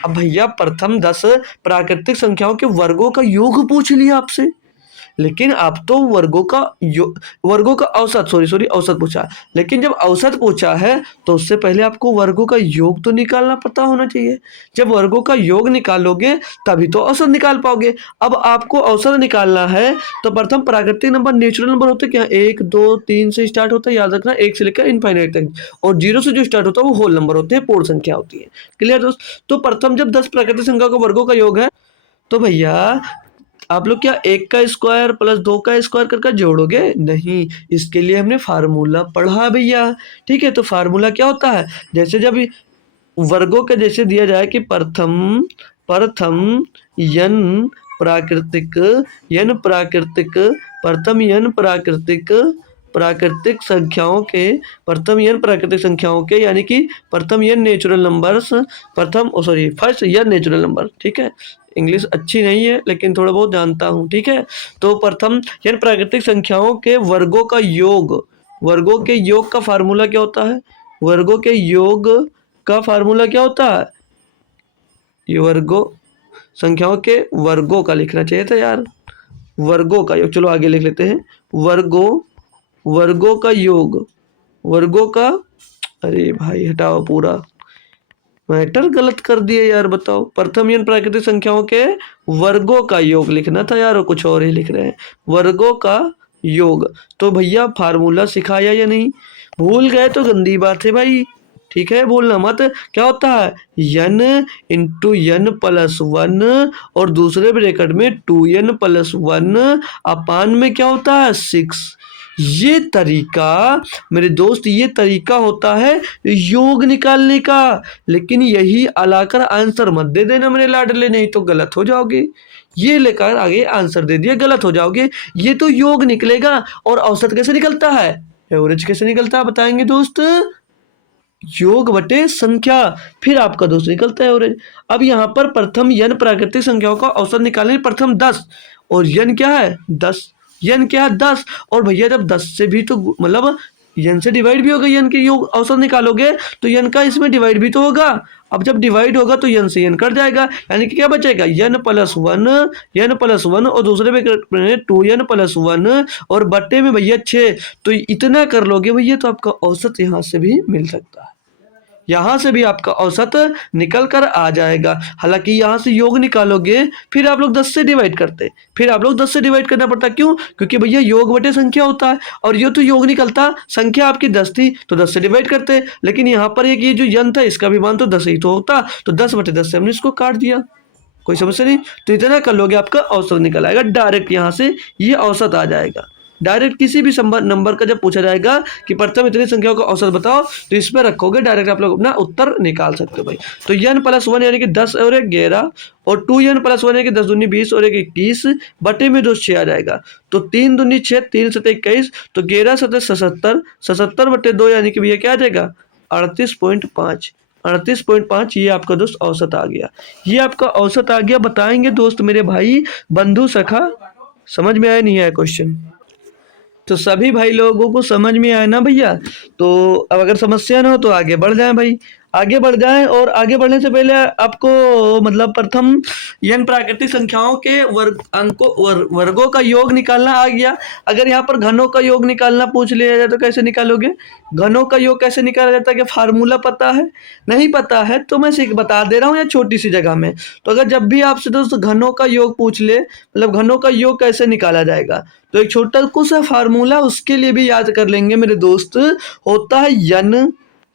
अब भैया प्रथम 10 प्राकृतिक संख्याओं के वर्गों का योग पूछ लिया आपसे, लेकिन आप तो वर्गों का औसत औसत पूछा। लेकिन जब औसत पूछा है तो उससे पहले आपको वर्गों का योग तो निकालना पता होना चाहिए। जब वर्गों का योग निकालोगे तभी तो औसत निकाल पाओगे। अब आपको औसत निकालना है तो प्रथम प्राकृतिक नंबर नेचुरल नंबर होते क्या? 1 2 3 से स्टार्ट होता है, याद रखना, 1 से लेकर इनफाइनाइट तक, और 0 से जो स्टार्ट होता है वो होल नंबर होते हैं, पूर्ण संख्या होती है। क्लियर दोस्त? तो प्रथम जब 10 प्राकृतिक संख्या का वर्गों का योग है तो भैया आप लोग क्या 1 का स्क्वायर प्लस 2 का स्क्वायर करके जोड़ोगे? नहीं, इसके लिए हमने फार्मूला पढ़ा भैया। ठीक है, तो फार्मूला क्या होता है? जैसे जब वर्गों के जैसे दिया जाए कि प्रथम प्रथम यन प्राकृतिक प्रथम यन प्राकृतिक संख्याओं के प्रथम यन प्राकृतिक संख्याओं के, यानी कि प्रथम यन नेचुरल नंबर्स, फर्स्ट यन नेचुरल नंबर। ठीक है, इंग्लिश अच्छी नहीं है लेकिन थोड़ा बहुत जानता हूँ। ठीक है, तो प्रथम यन प्राकृतिक संख्याओं के वर्गों का योग, वर्गों के योग का फार्मूला क्या होता है? वर्गों के योग का फार्मूला क्या होता है? ये वर्गों संख्याओं के वर्गों का लिखना चाहिए था यार, वर्गों का योग। चलो आगे लिख लेते हैं, वर्गों का योग, वर्गों का, अरे भाई हटाओ, पूरा मैटर गलत कर दिए यार, बताओ। प्रथम यन प्राकृतिक संख्याओं के वर्गों का योग लिखना था यार, और कुछ और ही लिख रहे हैं, वर्गों का योग। तो भैया फार्मूला सिखाया या नहीं? भूल गए तो गंदी बात है भाई, ठीक है, भूलना मत। क्या होता है? यन इंटू यन प्लस 1 और दूसरे ब्रैकेट में 2n प्लस 1 अपान में क्या होता है? 6। ये तरीका मेरे दोस्त, ये तरीका होता है योग निकालने का। लेकिन यही अलाकर आंसर मत दे देना मेरे लाडले, नहीं तो गलत हो जाओगे। ये लेकर आगे आंसर दे दिया, गलत हो जाओगे। ये तो योग निकलेगा। और औसत कैसे निकलता है? एवरेज कैसे निकलता है बताएंगे दोस्त? योग बटे संख्या, फिर आपका दोस्त निकलता है एवरेज। अब यहाँ पर प्रथम यन प्राकृतिक संख्याओं का औसत निकालने, प्रथम 10 और यन क्या है? 10, यन क्या है? 10। और भैया जब 10 से भी तो मतलब यन से डिवाइड भी होगा, यन के योग औसत निकालोगे तो यन का इसमें डिवाइड भी तो होगा। अब जब डिवाइड होगा तो यन से यन कट जाएगा, यानी कि क्या बचेगा, यन प्लस वन और दूसरे में 2n+1 और बट्टे में भैया 6। तो इतना कर लोगे भैया तो आपका औसत यहाँ से भी मिल सकता है, यहाँ से भी आपका औसत निकल कर आ जाएगा। हालांकि यहाँ से योग निकालोगे फिर आप लोग 10 से डिवाइड करते, फिर आप लोग 10 से डिवाइड करना पड़ता, क्यों, क्योंकि भैया योग बटे संख्या होता है और ये तो योग निकलता, संख्या आपकी 10 थी तो 10 से डिवाइड करते, लेकिन यहाँ पर एक ये जो यन था इसका भी मान तो 10 ही तो होता, तो 10/10 से हमने इसको काट दिया, कोई समस्या नहीं। तो इतना कर लोगे आपका औसत निकल आएगा, डायरेक्ट यहाँ से ये औसत आ जाएगा। डायरेक्ट किसी भी नंबर का जब पूछा जाएगा कि प्रथम इतनी संख्याओं का औसत बताओ तो इस पर रखोगे, डायरेक्ट आप लोग अपना उत्तर निकाल सकते हो भाई। तो n+1 यानी कि 10 और 1 11 और 2n+1 यानी कि 10 दूनी 20 और 1 21 बटे में 2 6 आ जाएगा। तो 3 दूनी 6 3 7 21 तो 11 7 77 77 बटे 2 यानी कि भैया क्या आ जाएगा 38.5। 38.5 ये आपका दोस्त औसत आ गया, ये आपका औसत आ गया। बताएंगे दोस्त मेरे भाई बंधु सखा, समझ में आया नहीं आया क्वेश्चन? तो सभी भाई लोगों को समझ में आया ना भैया? तो अब अगर समस्या ना हो तो आगे बढ़ जाएं भाई, आगे बढ़ जाएं। और आगे बढ़ने से पहले आपको मतलब प्रथम n प्राकृतिक संख्याओं के वर्गों का योग निकालना आ गया। अगर यहाँ पर घनों का योग निकालना पूछ लिया जाए तो कैसे निकालोगे? घनों का योग कैसे निकाला जाता है, क्या फार्मूला पता है? नहीं पता है तो मैं बता दे रहा हूँ या छोटी सी जगह में। तो अगर जब भी आपसे दोस्त घनों का योग पूछ ले, मतलब घनों का योग कैसे निकाला जाएगा, तो एक छोटा सा फार्मूला उसके लिए भी याद कर लेंगे मेरे दोस्त। होता है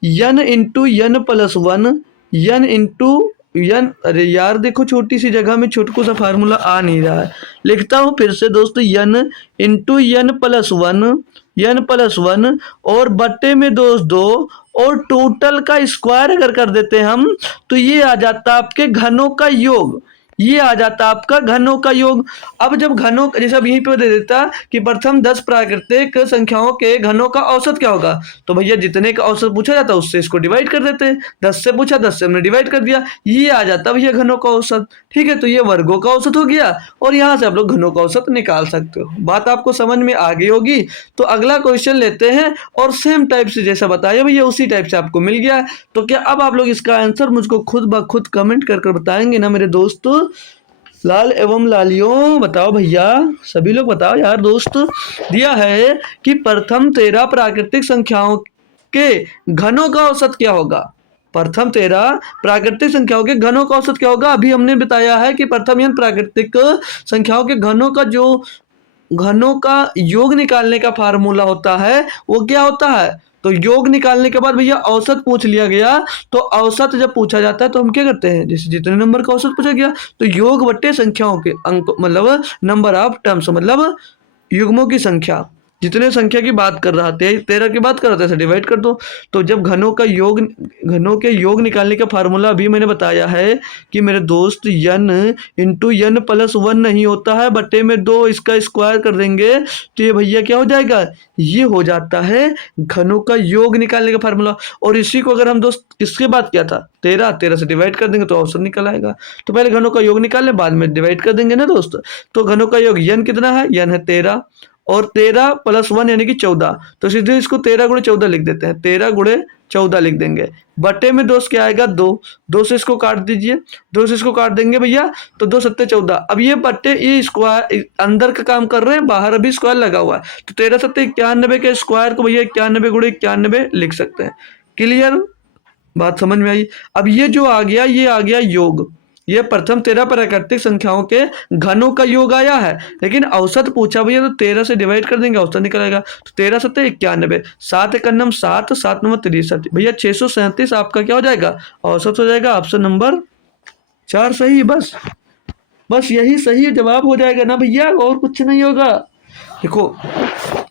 यन इंटू n+1 यन इंटू यन। अरे यार देखो छोटी सी जगह में छोटकू सा फार्मूला आ नहीं रहा है, लिखता हूँ फिर से दोस्तों, यन इंटू n+1 और बट्टे में दोस्त 2 और टोटल का स्क्वायर अगर कर देते हम तो ये आ जाता आपके घनों का योग, ये आ जाता आपका घनों का योग। अब जब घनों, जैसे अब यहीं पे दे देता कि प्रथम 10 प्राकृतिक संख्याओं के घनों का औसत क्या होगा, तो भैया जितने का औसत पूछा जाता उससे इसको डिवाइड कर देते, 10 से पूछा 10 से हमने डिवाइड कर दिया, ये आ जाता भैया घनों का औसत। ठीक है, तो ये वर्गों का औसत हो गया और यहाँ से आप लोग घनों का औसत निकाल सकते हो। बात आपको समझ में आ गई होगी। तो अगला क्वेश्चन लेते हैं और सेम टाइप से जैसा बताया भैया उसी टाइप से आपको मिल गया। तो क्या अब आप लोग इसका आंसर मुझको खुद ब खुद कमेंट कर बताएंगे ना मेरे दोस्तों? लाल एवं लालियों बताओ भैया, सभी लोग बताओ यार। दोस्त दिया है कि प्रथम 13 प्राकृतिक संख्याओं के घनों का औसत क्या होगा? प्रथम 13 प्राकृतिक संख्याओं के घनों का औसत क्या होगा? अभी हमने बताया है कि प्रथम n प्राकृतिक संख्याओं के घनों का जो घनों का योग निकालने का फार्मूला होता है वो क्या होता है? तो योग निकालने के बाद भैया औसत पूछ लिया गया, तो औसत जब पूछा जाता है तो हम क्या करते हैं, जैसे जितने नंबर का औसत पूछा गया तो योग बट्टे संख्याओं के अंक, मतलब नंबर ऑफ टर्म्स, मतलब युग्मों की संख्या, जितने संख्या की बात कर रहा था 13 की बात कर रहा था ऐसे डिवाइड कर दो। तो जब घनों के योग निकालने का फार्मूला अभी मैंने बताया है कि मेरे दोस्त यन इंटू n+1 नहीं होता है, बट्टे में 2 इसका स्क्वायर कर देंगे तो ये भैया क्या हो जाएगा, ये हो जाता है घनों का योग निकालने का फार्मूला। और इसी को अगर हम दोस्त किसके बात किया था, 13 से डिवाइड कर देंगे तो औसत निकल आएगा। तो पहले घनों का योग निकाल लें, बाद में डिवाइड कर देंगे ना दोस्त। तो घनों का योग यन कितना है, यन है 13 और 13+1 यानी कि 14, तो सीधे इसको 13 × 14 लिख देते हैं, 13 × 14 लिख देंगे। बटे में दोस्त क्या आएगा 2 से इसको काट दीजिए, 2 से इसको काट देंगे भैया तो 2 7 14। अब ये बट्टे ये स्क्वायर अंदर का काम कर रहे हैं, बाहर अभी स्क्वायर लगा हुआ है, तो 13 7 91 के स्क्वायर को भैया 91 × 91 लिख सकते हैं। क्लियर, बात समझ में आई? अब ये जो आ गया ये आ गया योग, ये प्रथम 13 प्राकृतिक संख्याओं के घनों का योग आया है, लेकिन औसत पूछा भैया तो 13 से डिवाइड कर देंगे औसत निकल आएगा। तो 13 7 91, 7 1 9 7, 7 9 63 भैया 637 आपका क्या हो जाएगा, औसत हो जाएगा। ऑप्शन नंबर 4 सही। बस यही सही जवाब हो जाएगा ना भैया, और कुछ नहीं होगा। देखो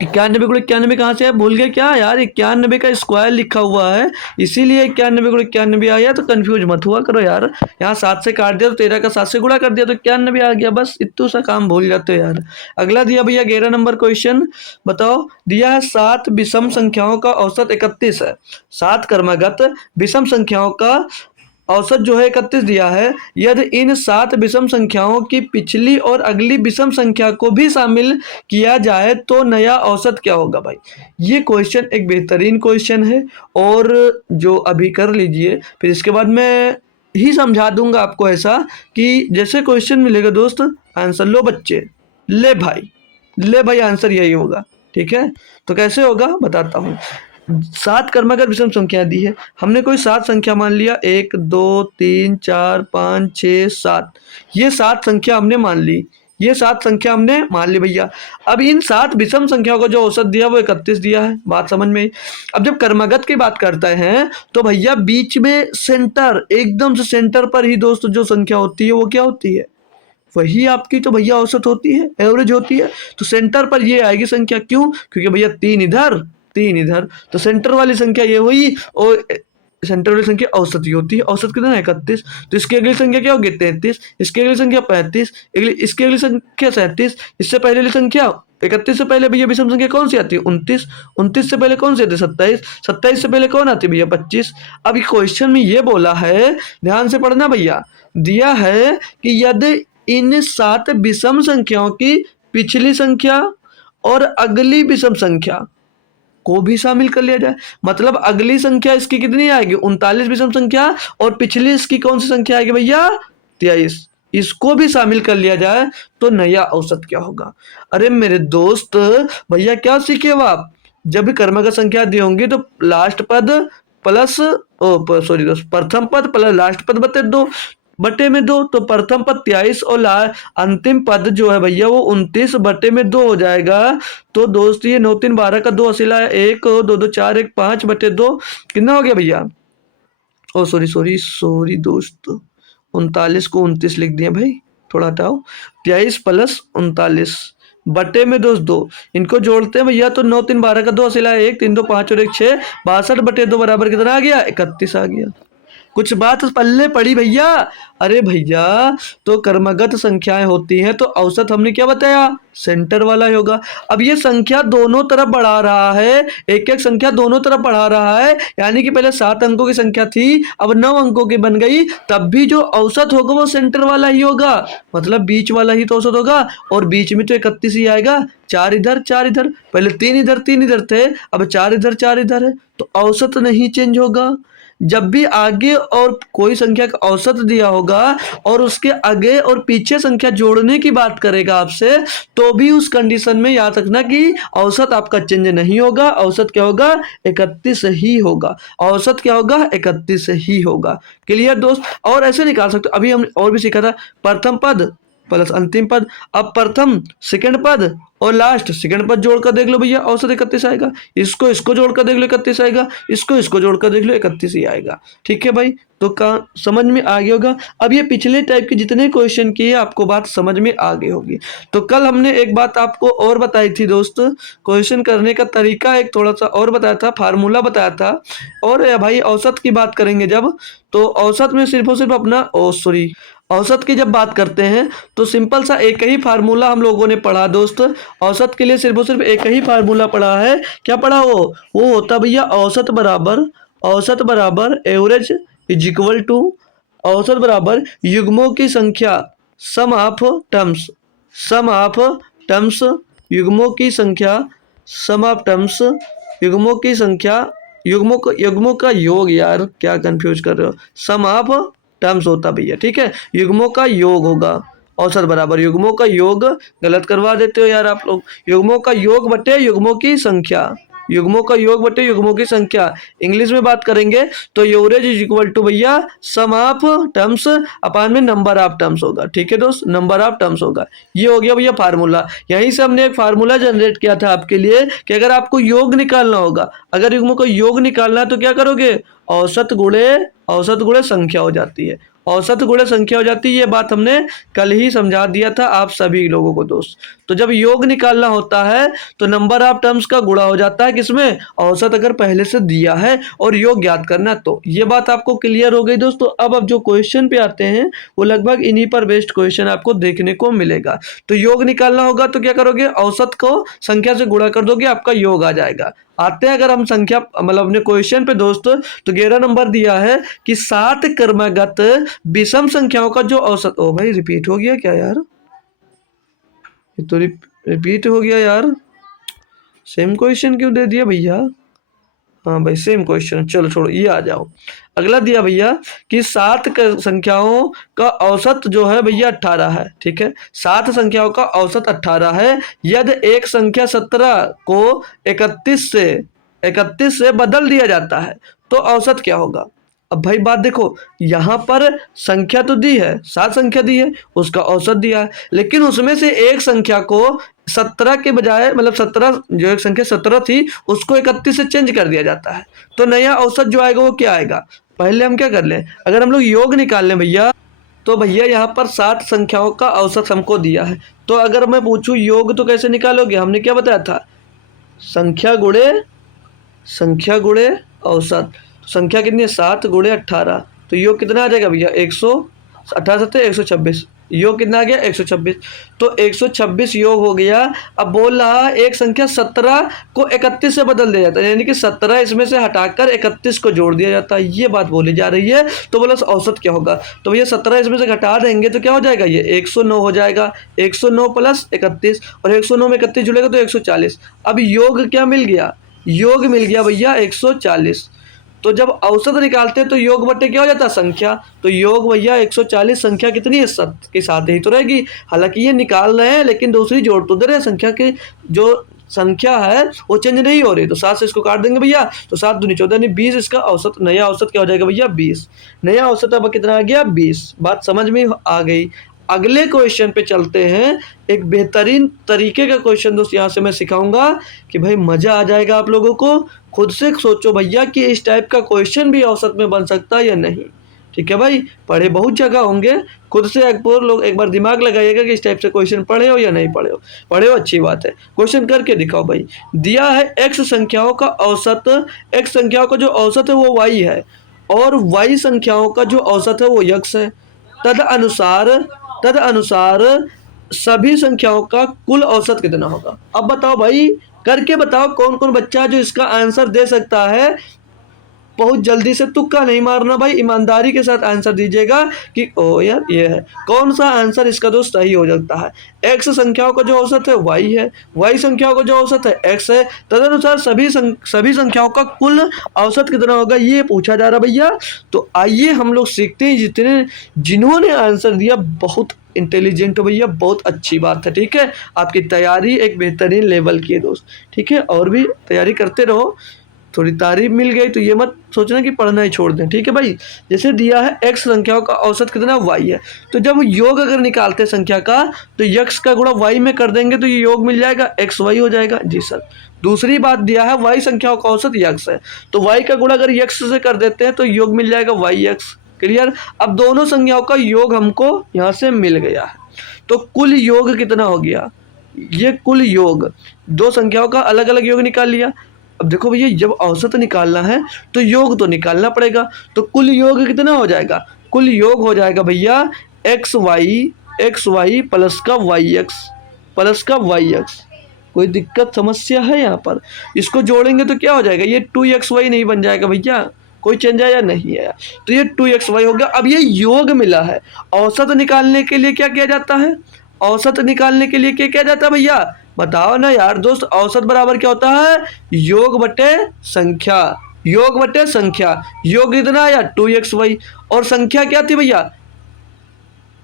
91 × 91 कहाँ से है, भूल गए क्या यार? 91 का स्क्वायर लिखा हुआ है इसीलिए 91 × 91 आ गया, तो कंफ्यूज मत हुआ करो यार। यहाँ 7 से काट दिया तो 13 का 7 से गुणा कर दिया तो 91 आ गया, बस इतना सा काम भूल जाते हो यार। अगला दिया भैया 11 नंबर क्वेश्चन, बताओ। दिया है 7 विषम संख्याओं का औसत 31 है, 7 क्रमागत विषम संख्याओं का औसत जो है 31 दिया है, यदि इन 7 विषम संख्याओं की पिछली और अगली विषम संख्या को भी शामिल किया जाए तो नया औसत क्या होगा भाई। ये क्वेश्चन एक बेहतरीन क्वेश्चन है और जो अभी कर लीजिए, फिर इसके बाद मैं ही समझा दूंगा आपको ऐसा कि जैसे क्वेश्चन मिलेगा दोस्त, आंसर लो बच्चे, ले भाई आंसर यही होगा। ठीक है, तो कैसे होगा बताता हूँ। 7 क्रमागत विषम संख्या दी है, हमने कोई 7 संख्या मान लिया, 1 2 3 4 5 6 7, ये 7 संख्या हमने मान ली, ये 7 संख्या हमने मान ली भैया। अब इन 7 विषम संख्याओं का जो औसत दिया वो 31 दिया है, बात समझ में आई। अब जब क्रमागत की बात करते हैं तो भैया बीच में सेंटर, एकदम से सेंटर पर ही दोस्त जो संख्या होती है वो क्या होती है, वही आपकी तो भैया औसत होती है, एवरेज होती है। तो सेंटर पर ये आएगी संख्या, क्यों, क्योंकि भैया 3 इधर 3 इधर, तो सेंटर वाली संख्या ये हुई और सेंटर वाली संख्या औसत ही होती है। औसत कितना है 31, तो इसकी अगली संख्या क्या होगी 33, इसकी अगली संख्या 35, इसकी अगली संख्या 37, इससे पहले वाली संख्या 31 से पहले भैया विषम संख्या कौन सी आती है 29, 29 से पहले कौन सी आती है 27, 27 से पहले कौन आती है भैया 25। अब क्वेश्चन में ये बोला है, ध्यान से पढ़ना भैया, दिया है कि यदि इन 7 विषम संख्याओं की पिछली संख्या और अगली विषम संख्या को भी शामिल कर लिया जाए, मतलब अगली संख्या इसकी कितनी आएगी 39 विषम संख्या, और पिछली इसकी कौन सी संख्या आएगी भैया 23, इसको भी शामिल कर लिया जाए तो नया औसत क्या होगा। अरे मेरे दोस्त भैया क्या सीखे हो आप, जब भी क्रमागत संख्या दी होंगी तो लास्ट पद प्लस सॉरी दोस्त, प्रथम पद प्लस लास्ट पद बटे में 2, तो प्रथम पद 23 और अंतिम पद जो है भैया वो 29 बटे में 2 हो जाएगा। तो दोस्त ये 9 3 12 का 2 असीला है, 1 2 2 4 1 5 बटे 2 कितना हो गया भैया, ओ सॉरी दोस्त, 39 को 29 लिख दिया भाई, थोड़ा हटाओ, 23 प्लस 39 बटे में दोस्त 2, इनको जोड़ते हैं भैया तो 9 3 12 का 2 असीला है, 1 3 2 5 और 1 6, 62 बटे 2 बराबर कितना आ गया 31 आ गया। कुछ बात पल्ले पड़ी भैया। अरे भैया तो क्रमगत संख्याएं होती हैं तो औसत हमने क्या बताया सेंटर वाला ही होगा। अब ये संख्या दोनों तरफ बढ़ा रहा है, एक एक संख्या दोनों तरफ बढ़ा रहा है, यानी कि पहले 7 अंकों की संख्या थी अब 9 अंकों की बन गई, तब भी जो औसत होगा वो सेंटर वाला ही होगा, मतलब बीच वाला ही तो औसत होगा, और बीच में तो 31 ही आएगा, 4 इधर 4 इधर, पहले 3 इधर थे, अब 4 इधर 4 इधर है, तो औसत नहीं चेंज होगा। जब भी आगे और कोई संख्या का औसत दिया होगा और उसके आगे और पीछे संख्या जोड़ने की बात करेगा आपसे, तो भी उस कंडीशन में याद रखना कि औसत आपका चेंज नहीं होगा, औसत क्या होगा 31 ही होगा, औसत क्या होगा 31 ही होगा। क्लियर दोस्त, और ऐसे निकाल सकते हो, अभी हमने और भी सीखा था प्रथम पद प्लस अंतिम पद, अब प्रथम सेकंड पद और लास्ट सेकंड पद जोड़कर देख लो भैया औसत 31 आएगा, इसको जोड़कर देख लो 31 आएगा, इसको जोड़कर देख लो 31 ही आएगा। ठीक है भाई, तो समझ में आ गया होगा। अब ये पिछले टाइप के जितने क्वेश्चन किए आपको बात समझ में आ गई होगी। तो कल हमने एक बात आपको और बताई थी दोस्त, क्वेश्चन करने का तरीका एक थोड़ा सा और बताया था, फार्मूला बताया था, और भाई औसत की बात करेंगे जब, तो औसत में सिर्फ और सिर्फ अपना औसत की जब बात करते हैं तो सिंपल सा एक ही फार्मूला हम लोगों ने पढ़ा दोस्त, औसत के लिए सिर्फ और सिर्फ एक ही फार्मूला पढ़ा है। क्या पढ़ा वो होता भैया औसत बराबर एवरेज इज इक्वल टू, औसत बराबर युग्मों की संख्या सम ऑफ टर्म्स, युग्मों की संख्या सम ऑफ टर्म्स, युग्मों का योग, यार क्या कंफ्यूज कर रहे हो, सम ऑफ टर्म्स होता भैया। ठीक है, युग्मों का योग होगा, औसत बराबर युग्मों का योग, गलत करवा देते हो यार आप लोग, युग्मों का योग बटे युग्मों की संख्या, युग्मों का योग बटे युग्मों की संख्या, इंग्लिश में बात करेंगे तो एवरेज इज इक्वल टू भैया सम ऑफ टर्म्स अपान में नंबर ऑफ टर्म्स होगा। ठीक है दोस्त, नंबर ऑफ टर्म्स होगा, ये हो गया भैया फार्मूला। यहीं से हमने एक फार्मूला जनरेट किया था आपके लिए कि अगर आपको योग निकालना होगा, अगर युग्मों का योग निकालना है तो क्या करोगे, औसत गुणे संख्या हो जाती है, औसत गुणे संख्या हो जाती है। ये बात हमने कल ही समझा दिया था आप सभी लोगों को दोस्त। तो जब योग निकालना होता है तो नंबर ऑफ टर्म्स का गुणा हो जाता है किसमें, औसत अगर पहले से दिया है और योग ज्ञात करना। तो ये बात आपको क्लियर हो गई दोस्तों। अब जो क्वेश्चन पे आते हैं वो लगभग इन्हीं पर बेस्ड क्वेश्चन आपको देखने को मिलेगा। तो योग निकालना होगा तो क्या करोगे, औसत को संख्या से गुणा कर दोगे, आपका योग आ जाएगा। आते हैं अगर हम संख्या मतलब अपने क्वेश्चन पे दोस्त, तो 11 नंबर दिया है कि 7 क्रमागत विषम संख्याओं का जो औसत, ओ भाई रिपीट हो गया क्या यार, ये तो रिपीट हो गया यार, सेम क्वेश्चन क्यों दे दिया भैया। हाँ भाई सेम क्वेश्चन, चलो छोड़ो ये आ जाओ। अगला दिया भैया कि 7 संख्याओं का औसत जो है भैया 18 है। ठीक है, 7 संख्याओं का औसत 18 है। यदि एक संख्या 17 को 31 से बदल दिया जाता है तो औसत क्या होगा। अब भाई बात देखो, यहाँ पर संख्या तो दी है, 7 संख्या दी है, उसका औसत दिया है, लेकिन उसमें से एक संख्या को 17 के बजाय, मतलब 17 जो एक संख्या 17 थी उसको 31 से चेंज कर दिया जाता है, तो नया औसत जो आएगा वो क्या आएगा। पहले हम क्या कर लें, अगर हम लोग योग निकाल लें भैया, तो भैया यहाँ पर 7 संख्याओं का औसत हमको दिया है। तो अगर मैं पूछूं योग तो कैसे निकालोगे, हमने क्या बताया था, संख्या गुणे औसत। संख्या कितनी है, 7 गुणे 18, तो योग कितना आ जाएगा भैया, 118 7 126, योग कितना आ गया 126। तो 126 योग हो गया। अब बोल रहा एक संख्या 17 को 31 से बदल दिया जाता है, यानी कि 17 इसमें से हटाकर 31 को जोड़ दिया जाता है, ये बात बोली जा रही है। तो बोला औसत क्या होगा, तो भैया 17 इसमें से घटा देंगे तो क्या हो जाएगा, ये 109 हो जाएगा। 109 प्लस 31, और 109 में 31 जुड़ेगा तो 140। अब योग क्या मिल गया, योग मिल गया भैया 140। तो जब औसत निकालते हैं तो योग बट्टे क्या हो जाता है, संख्या। तो योग भैया 140 संख्या कितनी है, 7 के साथ ही तो रहेगी। हालांकि ये निकाल रहे हैं लेकिन दूसरी जोड़ तो दे रहे हैं, संख्या की जो संख्या है वो चेंज नहीं हो रही। तो 7 से इसको काट देंगे भैया, तो 7 दूनी 14 यानी 20, इसका औसत, नया औसत क्या हो जाएगा भैया 20। नया औसत अब कितना आ गया 20। बात समझ में आ गई। अगले क्वेश्चन पे चलते हैं। एक बेहतरीन तरीके का क्वेश्चन दोस्त यहाँ से मैं सिखाऊंगा कि भाई मजा आ जाएगा आप लोगों को। खुद से सोचो भैया कि इस टाइप का क्वेश्चन भी औसत में बन सकता है या नहीं। ठीक है भाई, पढ़े बहुत जगह होंगे, खुद से एक बार दिमाग लगाइएगा कि इस टाइप से क्वेश्चन पढ़े हो या नहीं पढ़े हो। पढ़े हो अच्छी बात है, क्वेश्चन करके दिखाओ भाई। दिया है एक्स संख्याओं का औसत, एक्स संख्याओं का जो औसत है वो वाई है, और वाई संख्याओं का जो औसत है वो यक्स है। तद अनुसार सभी संख्याओं का कुल औसत कितना होगा। अब बताओ भाई, करके बताओ कौन कौन बच्चा जो इसका आंसर दे सकता है। बहुत जल्दी से तुक्का नहीं मारना भाई, ईमानदारी के साथ आंसर दीजिएगा कि ओ यार ये है। कौन सा आंसर इसका दोस्त सही हो सकता है। एक्स संख्याओं का जो औसत है वाई है, वाई संख्याओं का जो औसत है एक्स है, तदनुसार सभी संख्याओं का कुल औसत कितना होगा, ये पूछा जा रहा भैया। तो आइए हम लोग सीखते हैं। जिन्होंने आंसर दिया बहुत इंटेलिजेंट हो भैया, बहुत अच्छी बात है। ठीक है, आपकी तैयारी एक बेहतरीन लेवल की है दोस्त। ठीक है, और भी तैयारी करते रहो। थोड़ी तारीफ मिल गई तो ये मत सोचना कि पढ़ना ही छोड़ दें। ठीक है भाई, जैसे दिया है एक्स संख्याओं का औसत कितना वाई है, तो जब योग अगर निकालते हैं संख्या का तो यक्स का गुणा वाई में कर देंगे तो ये योग मिल जाएगा, एक्स वाई हो जाएगा। जी सर। दूसरी बात दिया है वाई संख्याओं का औसत यक्स है, तो वाई का गुणा अगर यक्स से कर देते हैं तो योग मिल जाएगा वाई एक्स। क्लियर। अब दोनों संख्याओं का योग हमको यहाँ से मिल गया है, तो कुल योग कितना हो गया, ये कुल योग, दो संख्याओं का अलग अलग योग निकाल लिया। अब देखो भैया, जब औसत निकालना है तो योग तो निकालना पड़ेगा, तो कुल योग कितना हो जाएगा, कुल योग हो जाएगा भैया एक्स वाई प्लस का वाई एक्स। कोई दिक्कत समस्या है यहाँ पर, इसको जोड़ेंगे तो क्या हो जाएगा, ये 2xy नहीं बन जाएगा भैया, कोई चेंज आया नहीं आया, तो ये 2xy हो गया। अब ये योग मिला है, औसत निकालने के लिए क्या किया जाता है, औसत निकालने के लिए क्या किया जाता है भैया, बताओ ना यार दोस्त। औसत बराबर क्या होता है, योग बटे संख्या, योग बटे संख्या। योग कितना आया 2xy, और संख्या क्या थी भैया,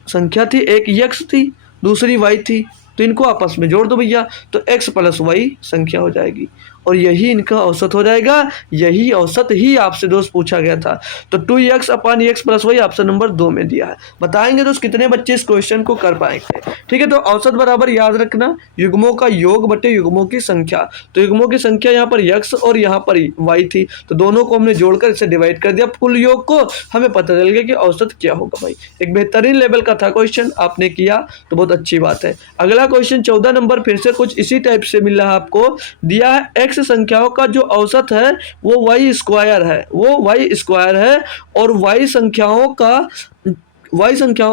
संख्या थी एक यक्स थी, दूसरी वाई थी, तो इनको आपस में जोड़ दो भैया, तो x प्लस वाई संख्या हो जाएगी और यही इनका औसत हो जाएगा। यही औसत ही आपसे दोस्त पूछा गया था। तो 2x upon x plus why option number 2 में दिया है। बताएंगे दोस्त कितने बच्चे इस क्वेश्चन को कर पाएंगे। ठीक है, तो औसत बराबर याद रखना युग्मों का योग बटे युग्मों की संख्या। तो युग्मों की संख्या यहाँ पर x और यहाँ पर y थी, तो दोनों को हमने जोड़कर इसे डिवाइड कर दिया कुल योग को, हमें पता चल गया कि औसत क्या होगा भाई। एक बेहतरीन लेवल का था क्वेश्चन, आपने किया तो बहुत अच्छी बात है। अगला क्वेश्चन 14 नंबर फिर से कुछ इसी टाइप से मिल रहा है आपको। दिया है x संख्याओं का जो औसत है वो y स्क्वायर है, और y संख्याओं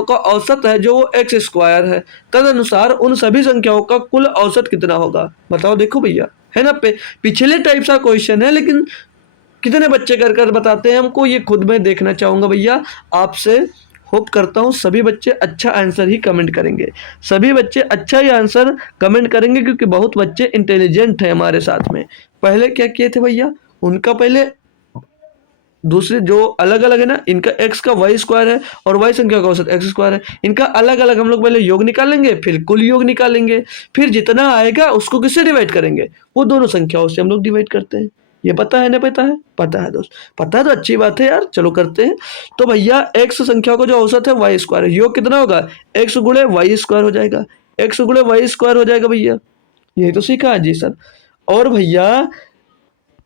का औसत है जो वो x स्क्वायर है। तदनुसार उन सभी संख्याओं का कुल औसत कितना होगा बताओ। देखो भैया है ना, पिछले टाइप सा क्वेश्चन है, लेकिन कितने बच्चे कर कर बताते हैं हमको, ये खुद मैं देखना चाहूंगा भैया आपसे। होप करता हूँ सभी बच्चे अच्छा आंसर ही कमेंट करेंगे, सभी बच्चे अच्छा ही आंसर कमेंट करेंगे, क्योंकि बहुत बच्चे इंटेलिजेंट हैं हमारे साथ में। पहले क्या किए थे भैया, उनका पहले दूसरे जो अलग अलग है ना, इनका x का y स्क्वायर है और y संख्या का औसत x स्क्वायर है, इनका अलग अलग हम लोग पहले योग निकालेंगे, फिर कुल योग निकालेंगे, फिर जितना आएगा उसको किससे डिवाइड करेंगे, वो दोनों संख्याओं से हम लोग डिवाइड करते हैं। ये पता है ना, पता है, पता है दोस्त, पता है तो अच्छी बात है यार, चलो करते हैं। तो भैया x संख्या का जो औसत है y स्क्वायर है, योग कितना होगा x गुणे वाई स्क्वायर हो जाएगा, x गुणे वाई स्क्वायर हो जाएगा भैया, यही तो सीखा है जी सर। और भैया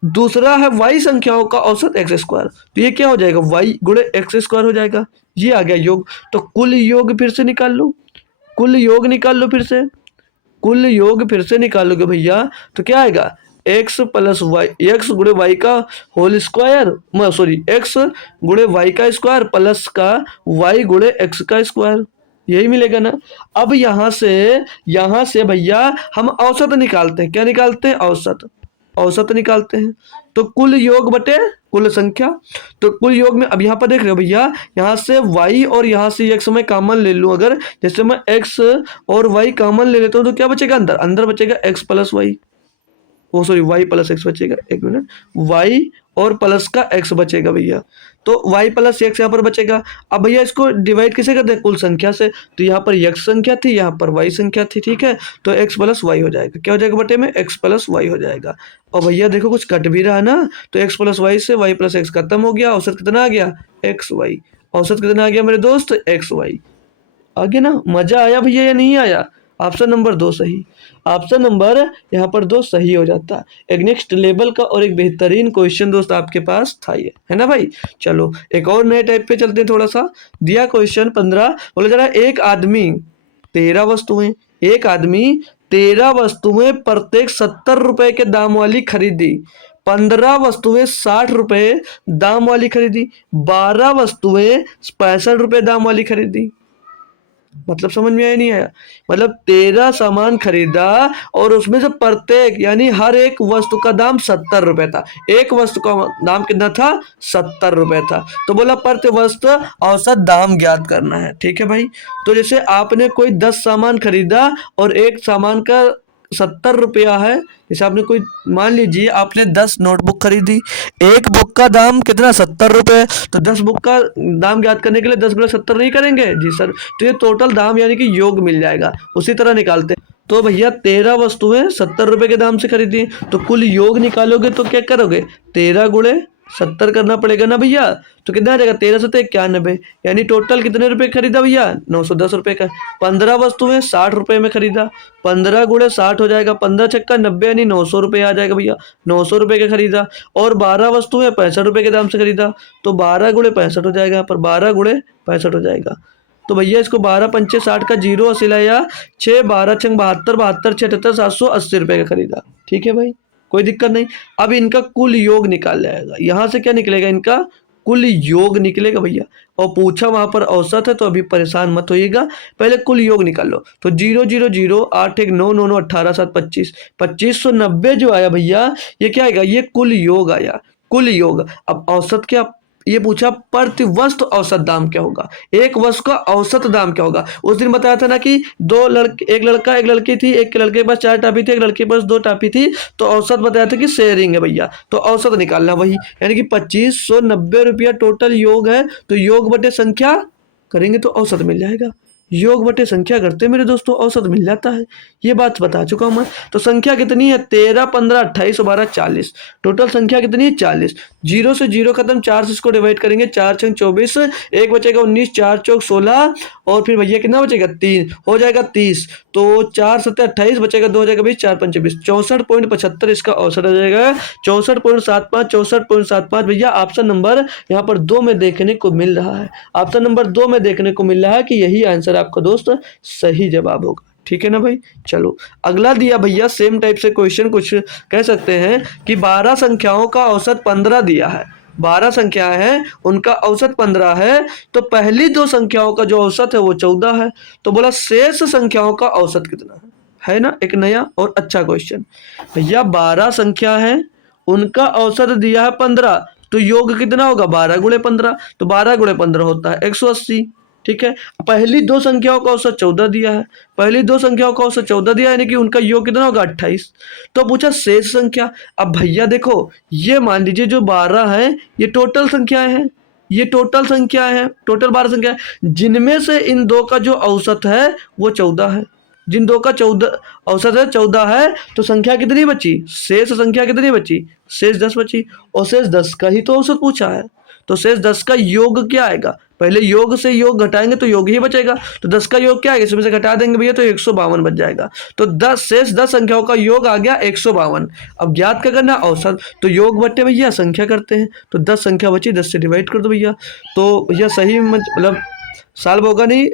दूसरा है y संख्याओं का औसत x स्क्वायर, तो ये क्या हो जाएगा y गुणे x स्क्वायर हो जाएगा, ये आ गया योग। तो कुल योग फिर से निकाल लो, कुल योग निकाल लो, फिर से कुल योग फिर से निकालोगे भैया तो क्या आएगा x प्लस वाई, एक्स गुणे वाई का होल स्क्वायर, सॉरी x गुणे वाई का स्क्वायर प्लस का y गुणे x का स्क्वायर, यही मिलेगा ना। अब यहाँ से भैया हम औसत निकालते हैं, क्या निकालते हैं औसत निकालते हैं। तो कुल योग बटे कुल संख्या, तो कुल योग में अब यहाँ पर देख रहे हो भैया, यहाँ से y और यहाँ से x मैं कॉमन ले लूँ, अगर जैसे मैं x और y कॉमन ले लेता हूँ तो क्या बचेगा, अंदर बचेगा x प्लस वाई, वो सॉरी y प्लस एक्स बचेगा, एक मिनट, y और प्लस का x बचेगा भैया, तो y प्लस x यहाँ पर बचेगा। अब भैया इसको डिवाइड किसे करते हैं, कुल संख्या से, तो यहाँ पर x संख्या थी, यहाँ पर y संख्या थी, ठीक है, तो x प्लस वाई हो जाएगा, क्या हो जाएगा बटे में x प्लस वाई हो जाएगा। और भैया देखो कुछ कट भी रहा ना, तो x प्लस वाई से y प्लस एक्स खत्म हो गया, औसत कितना आ गया एक्स वाई, औसत कितना आ गया मेरे दोस्त एक्स वाई, आ गया ना। मजा आया भैया या नहीं आया, ऑप्शन नंबर 2 सही, ऑप्शन नंबर यहाँ पर 2 सही हो जाता है। एक नेक्स्ट लेवल का और एक बेहतरीन क्वेश्चन दोस्त आपके पास था ये, है ना भाई। चलो एक और नए टाइप पे चलते हैं थोड़ा सा। दिया क्वेश्चन 15, बोले जरा एक आदमी 13 वस्तुएं, एक आदमी 13 वस्तुएं प्रत्येक 70 रुपए के दाम वाली खरीदी, 15 वस्तुएं 60 रुपए दाम वाली खरीदी, 12 वस्तुएं 65 रुपए दाम वाली खरीदी। मतलब समझ में आया नहीं आया, मतलब 13 सामान खरीदा और उसमें से प्रत्येक यानी हर एक वस्तु का दाम 70 रुपए था, एक वस्तु का दाम कितना था 70 रुपए था। तो बोला प्रति वस्तु औसत दाम ज्ञात करना है, ठीक है भाई। तो जैसे आपने कोई 10 सामान खरीदा और एक सामान का 70 रुपया है, जैसे आपने कोई मान लीजिए आपने 10 नोटबुक खरीदी, एक बुक का दाम कितना 70 रुपये, तो 10 बुक का दाम ज्ञात करने के लिए 10 गुणा 70 नहीं करेंगे जी सर, तो ये टोटल दाम यानी कि योग मिल जाएगा, उसी तरह निकालते हैं। तो भैया 13 वस्तुएं 70 रुपये के दाम से खरीदी, तो कुल योग निकालोगे तो क्या करोगे 13 गुणे 70 करना पड़ेगा ना भैया, तो कितना आ जाएगा 13 से 91, यानी टोटल कितने रुपए खरीदा भैया 910 रुपए का। 15 वस्तुएं 60 रुपए में खरीदा, 15 गुणे 60 हो जाएगा, 15 छक्का 90 यानी 900 रुपये आ जाएगा भैया, 900 रुपये का खरीदा। और 12 वस्तुएं 65 रुपये के दाम से खरीदा, तो 12 गुणे 65 हो जाएगा, पर 12 गुणे 65 हो जाएगा। तो भैया इसको 12 पंचे 60 का 0 असिलाया 6, 12 छंग 72, 72 6 78 780 रुपये का खरीदा, ठीक है भाई, कोई दिक्कत नहीं। अब इनका कुल योग निकाल जाएगा, यहाँ से क्या निकलेगा इनका कुल योग निकलेगा भैया, और पूछा वहां पर औसत है तो अभी परेशान मत होइएगा, पहले कुल योग निकाल लो। तो 0 0 0 8 1 9 9 9 18 7 25, 2590 जो आया भैया ये क्या आएगा, ये कुल योग आया, कुल योग। अब औसत क्या ये पूछा, प्रति वस्तु औसत दाम क्या होगा, एक वस्तु का औसत दाम क्या होगा। उस दिन बताया था ना कि एक लड़का एक लड़की थी, एक लड़के के पास 4 टाफी थी, एक लड़के के पास 2 टाफी थी, तो औसत बताया था कि शेयरिंग है भैया, तो औसत निकालना वही, यानी कि 2590 रुपया टोटल योग है, तो योग बटे संख्या करेंगे तो औसत मिल जाएगा। योग बटे संख्या करते मेरे दोस्तों औसत मिल जाता है। ये बात बता चुका हूँ मैं। तो संख्या कितनी है? 13, 15, 28 और 12, 40। टोटल संख्या कितनी है? 40। जीरो से जीरो खत्म, 4 से इसको डिवाइड करेंगे, 4 छंग 24, एक बचेगा 19, 4 चौक 16 और फिर भैया कितना बचेगा? 3 हो जाएगा 30। तो 4 सत्ते 28 बचेगा, 2 हो जाएगा 20, 4 पंचे 20, 64.75 इसका औसत आ जाएगा। 64.75, 64.75 भैया ऑप्शन नंबर यहाँ पर 2 में देखने को मिल रहा है। ऑप्शन नंबर 2 में देखने को मिल रहा है कि यही आंसर आपका दोस्त सही जवाब होगा। ठीक है ना भाई। चलो अगला दिया भैया सेम टाइप से क्वेश्चन, कुछ कह सकते हैं कि 12 संख्याओं का औसत 15 दिया है। 12 संख्याएं हैं, उनका औसत 15 है। तो पहली दो संख्याओं का जो औसत है वो 14 है। तो बोला शेष संख्याओं का औसत कितना है ना। एक नया और अच्छा क्वेश्चन। भैया 12 संख्या है, उनका औसत दिया है 15, तो योग कितना होगा? 12 गुणे 15। तो 12 गुणे 15 होता है 180। ठीक है। पहली दो संख्याओं का औसत 14 दिया है। पहली दो संख्याओं का औसत 14 दिया है, यानी कि उनका योग कितना होगा? 28। तो पूछा शेष संख्या। अब भैया देखो, ये मान लीजिए जो 12 है ये टोटल संख्याएं हैं। ये टोटल संख्याएं हैं, टोटल 12 संख्या है, जिनमें से इन दो का जो औसत है वो 14 है। जिन दो का 14 औसत है 14 है, तो संख्या कितनी बची? शेष संख्या कितनी बची? शेष 10 बची। और शेष 10 का ही तो औसत पूछा है। तो शेष 10 का योग क्या आएगा? पहले योग से योग घटाएंगे तो योग ही बचेगा। तो 10 का योग क्या आएगा? इसमें से घटा देंगे भैया तो 152 बच जाएगा। तो 10 शेष 10 संख्याओं का योग आ गया 152। अब ज्ञात क्या करना? औसत। तो योग बटे भैया संख्या करते हैं। तो 10 संख्या बची, 10 से डिवाइड कर दो भैया। तो भैया सही मतलब सॉल्व होगा नहीं,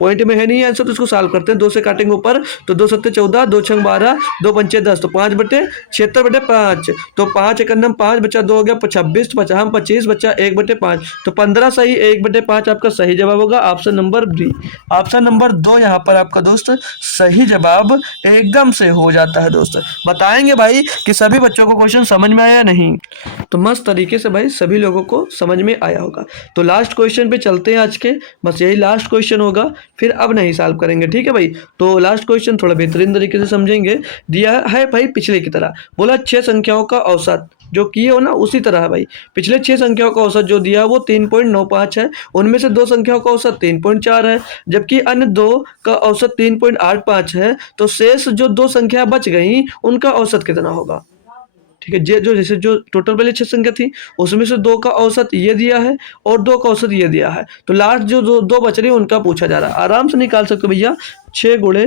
पॉइंट में है नहीं आंसर, तो इसको सॉल्व करते हैं। 2 से काटेंगे ऊपर तो 2 सत्ते 14, 2 छंग 12, 2 पंचे 10, तो 5 बटे 76 बटे 5। तो 5 एकन्नम 5 बचा, 2 हो गया 26, 50 25 बचा 1 बटे 5। तो 15 सही, 1 बटे 5 आपका सही जवाब होगा। Option number B, option number 2 यहाँ पर आपका दोस्त सही जवाब एकदम से हो जाता है। दोस्त बताएंगे भाई कि सभी बच्चों को क्वेश्चन समझ में आया या नहीं। तो मस्त तरीके से भाई सभी लोगों को समझ में आया होगा। तो लास्ट क्वेश्चन पे चलते हैं आज के, बस यही लास्ट क्वेश्चन होगा, फिर अब नहीं सॉल्व करेंगे। ठीक है भाई। तो लास्ट क्वेश्चन थोड़ा बेहतरीन तरीके से समझेंगे। दिया है भाई पिछले की तरह, बोला 6 संख्याओं का औसत जो किए हो ना उसी तरह है भाई। पिछले 6 संख्याओं का औसत जो दिया वो 3.95 है। उनमें से 2 संख्याओं का औसत 3.4 है, जबकि अन्य 2 का औसत 3.85 है। तो शेष जो 2 संख्या बच गई उनका औसत कितना होगा? ठीक है। जो जैसे जो टोटल पहले 6 संख्या थी उसमें से 2 का औसत ये दिया है और 2 का औसत ये दिया है। तो लास्ट जो दो बच रही है उनका पूछा जा रहा है। आराम से निकाल सकते हो भैया। 6 गुणे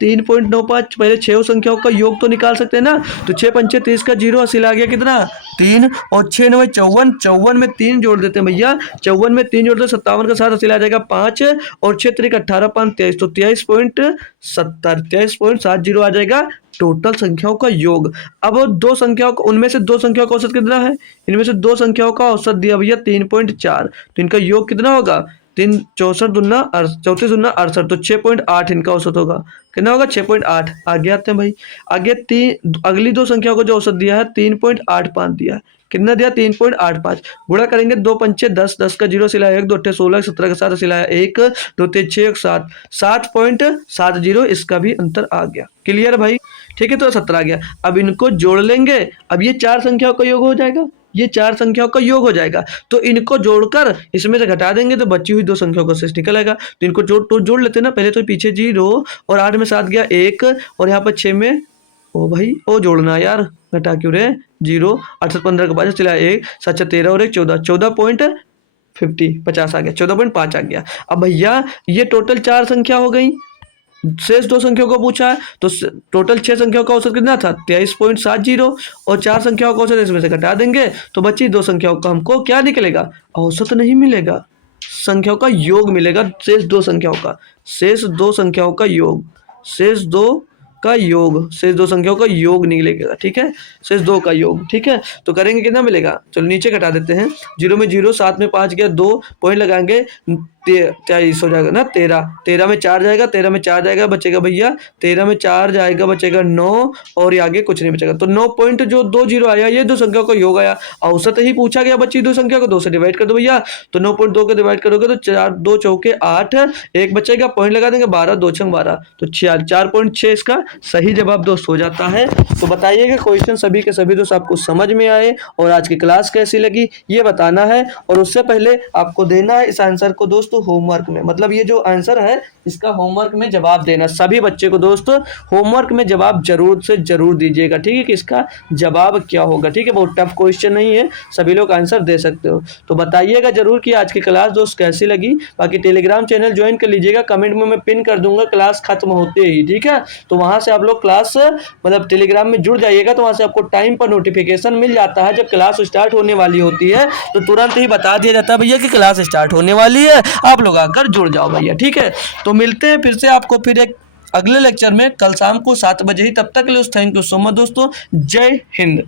3.95, पहले 6 संख्याओं का योग तो निकाल सकते हैं ना। तो 6 पंचे 30 का जीरो, हासिल आ गया कितना? 3। और 6 9 54, 54 में 3 जोड़ देते हैं भैया। 54 में 3 जोड़ दे 57 का 7, हासिल आ जाएगा 5। और 6 3 18 5 23, तो 23.70, 23.70 आ जाएगा टोटल संख्याओं का योग। अब दो संख्याओं को, उनमें से 2 संख्याओं का औसत कितना है? इनमें से 2 संख्याओं का औसत दिया भैया 3.4, तो इनका योग कितना होगा? 3 64 दूना 34 दूना 68, तो 6.8 इनका औसत होगा। कितना होगा? 6.8। आगे आते हैं भाई। आगे अगली 2 संख्याओं को जो औसत दिया है 3.85 दिया है। कितना दिया? 3.85। गुणा करेंगे, 2 पंचे 10, 10 का जीरो सिलाया 1, 2 अट्ठे 16, 17 का 7 सिलाया 1, 2 तेज 6, 7, 7.70 इसका भी अंतर आ गया। क्लियर भाई? ठीक है। तो 17 आ गया। अब इनको जोड़ लेंगे। अब ये 4 संख्याओं का योग हो जाएगा। ये 4 संख्याओं का योग हो जाएगा। तो इनको जोड़कर इसमें से घटा देंगे तो बची हुई 2 संख्याओं का शेष निकल आएगा। तो इनको जोड़ लेते हैं ना पहले। तो पीछे 0 और 8 में 7 गया 1, और यहाँ पर 6 में ओ भाई ओ जोड़ना यार, घटा क्यों रे? 0 8 7 15 के बाद चला 1 7 13 और 1 14, 14.50 आ गया, 14.5 आ गया। अब भैया ये टोटल 4 संख्या हो गई, शेष 2 संख्याओं को पूछा है। तो टोटल 6 संख्याओं का औसत कितना था? 23.70, और 4 संख्याओं का औसत इसमें से घटा देंगे तो बची 2 संख्याओं का हमको क्या निकलेगा? औसत नहीं मिलेगा, संख्याओं का योग मिलेगा। शेष 2 संख्याओं का, शेष 2 संख्याओं का योग, शेष 2 का योग, शेष 2 संख्याओं का योग निकलेगा। ठीक है। शेष 2 का योग। ठीक है। तो करेंगे कितना मिलेगा? चलो नीचे घटा देते हैं। 0 में 0, 7 में 5 गया, 2 पॉइंट लगाएंगे, 23 हो जाएगा ना। 13 में 4 जाएगा, 13 में 4 जाएगा, बचेगा भैया 13 में 4 जाएगा, बचेगा 9, और ये आगे कुछ नहीं बचेगा। तो 9 पॉइंट जो 20 आया ये 2 संख्याओं का योग आया। औसत ही पूछा गया, बची 2 संख्या को 2 से डिवाइड कर दो भैया। तो 9.2 को डिवाइड करोगे तो 4 2 चौके 8, एक बचेगा, पॉइंट लगा देंगे 12, 2 छंग 12, तो 4.6 इसका सही जवाब दोस्त हो जाता है। तो बताइएगा क्वेश्चन सभी के सभी दोस्त आपको समझ में आए और आज की क्लास कैसी लगी ये बताना है, और उससे पहले आपको देना है इस आंसर को दोस्त दोस्तों होमवर्क में, मतलब ये जो आंसर है इसका होमवर्क में जवाब देना। सभी बच्चे को दोस्तों होमवर्क में जवाब जरूर से जरूर दीजिएगा, ठीक है, कि इसका जवाब क्या होगा। ठीक है, बहुत टफ क्वेश्चन नहीं है, सभी लोग आंसर दे सकते हो। तो बताइएगा जरूर कि आज की क्लास दोस्त कैसी लगी। बाकी टेलीग्राम चैनल ज्वाइन कर लीजिएगा, कमेंट में मैं पिन कर दूंगा क्लास खत्म होते ही। ठीक है, तो वहां से आप लोग क्लास मतलब टेलीग्राम में जुड़ जाइएगा, तो वहां से आपको टाइम पर नोटिफिकेशन मिल जाता है। जब क्लास स्टार्ट होने वाली होती है तो तुरंत ही बता दिया जाता है भैया कि क्लास स्टार्ट होने वाली है, आप लोग आकर जुड़ जाओ भैया। ठीक है, तो मिलते हैं फिर से आपको फिर एक अगले लेक्चर में कल शाम को 7 बजे ही। तब तक के लिए थैंक यू सो मच दोस्तों, जय हिंद।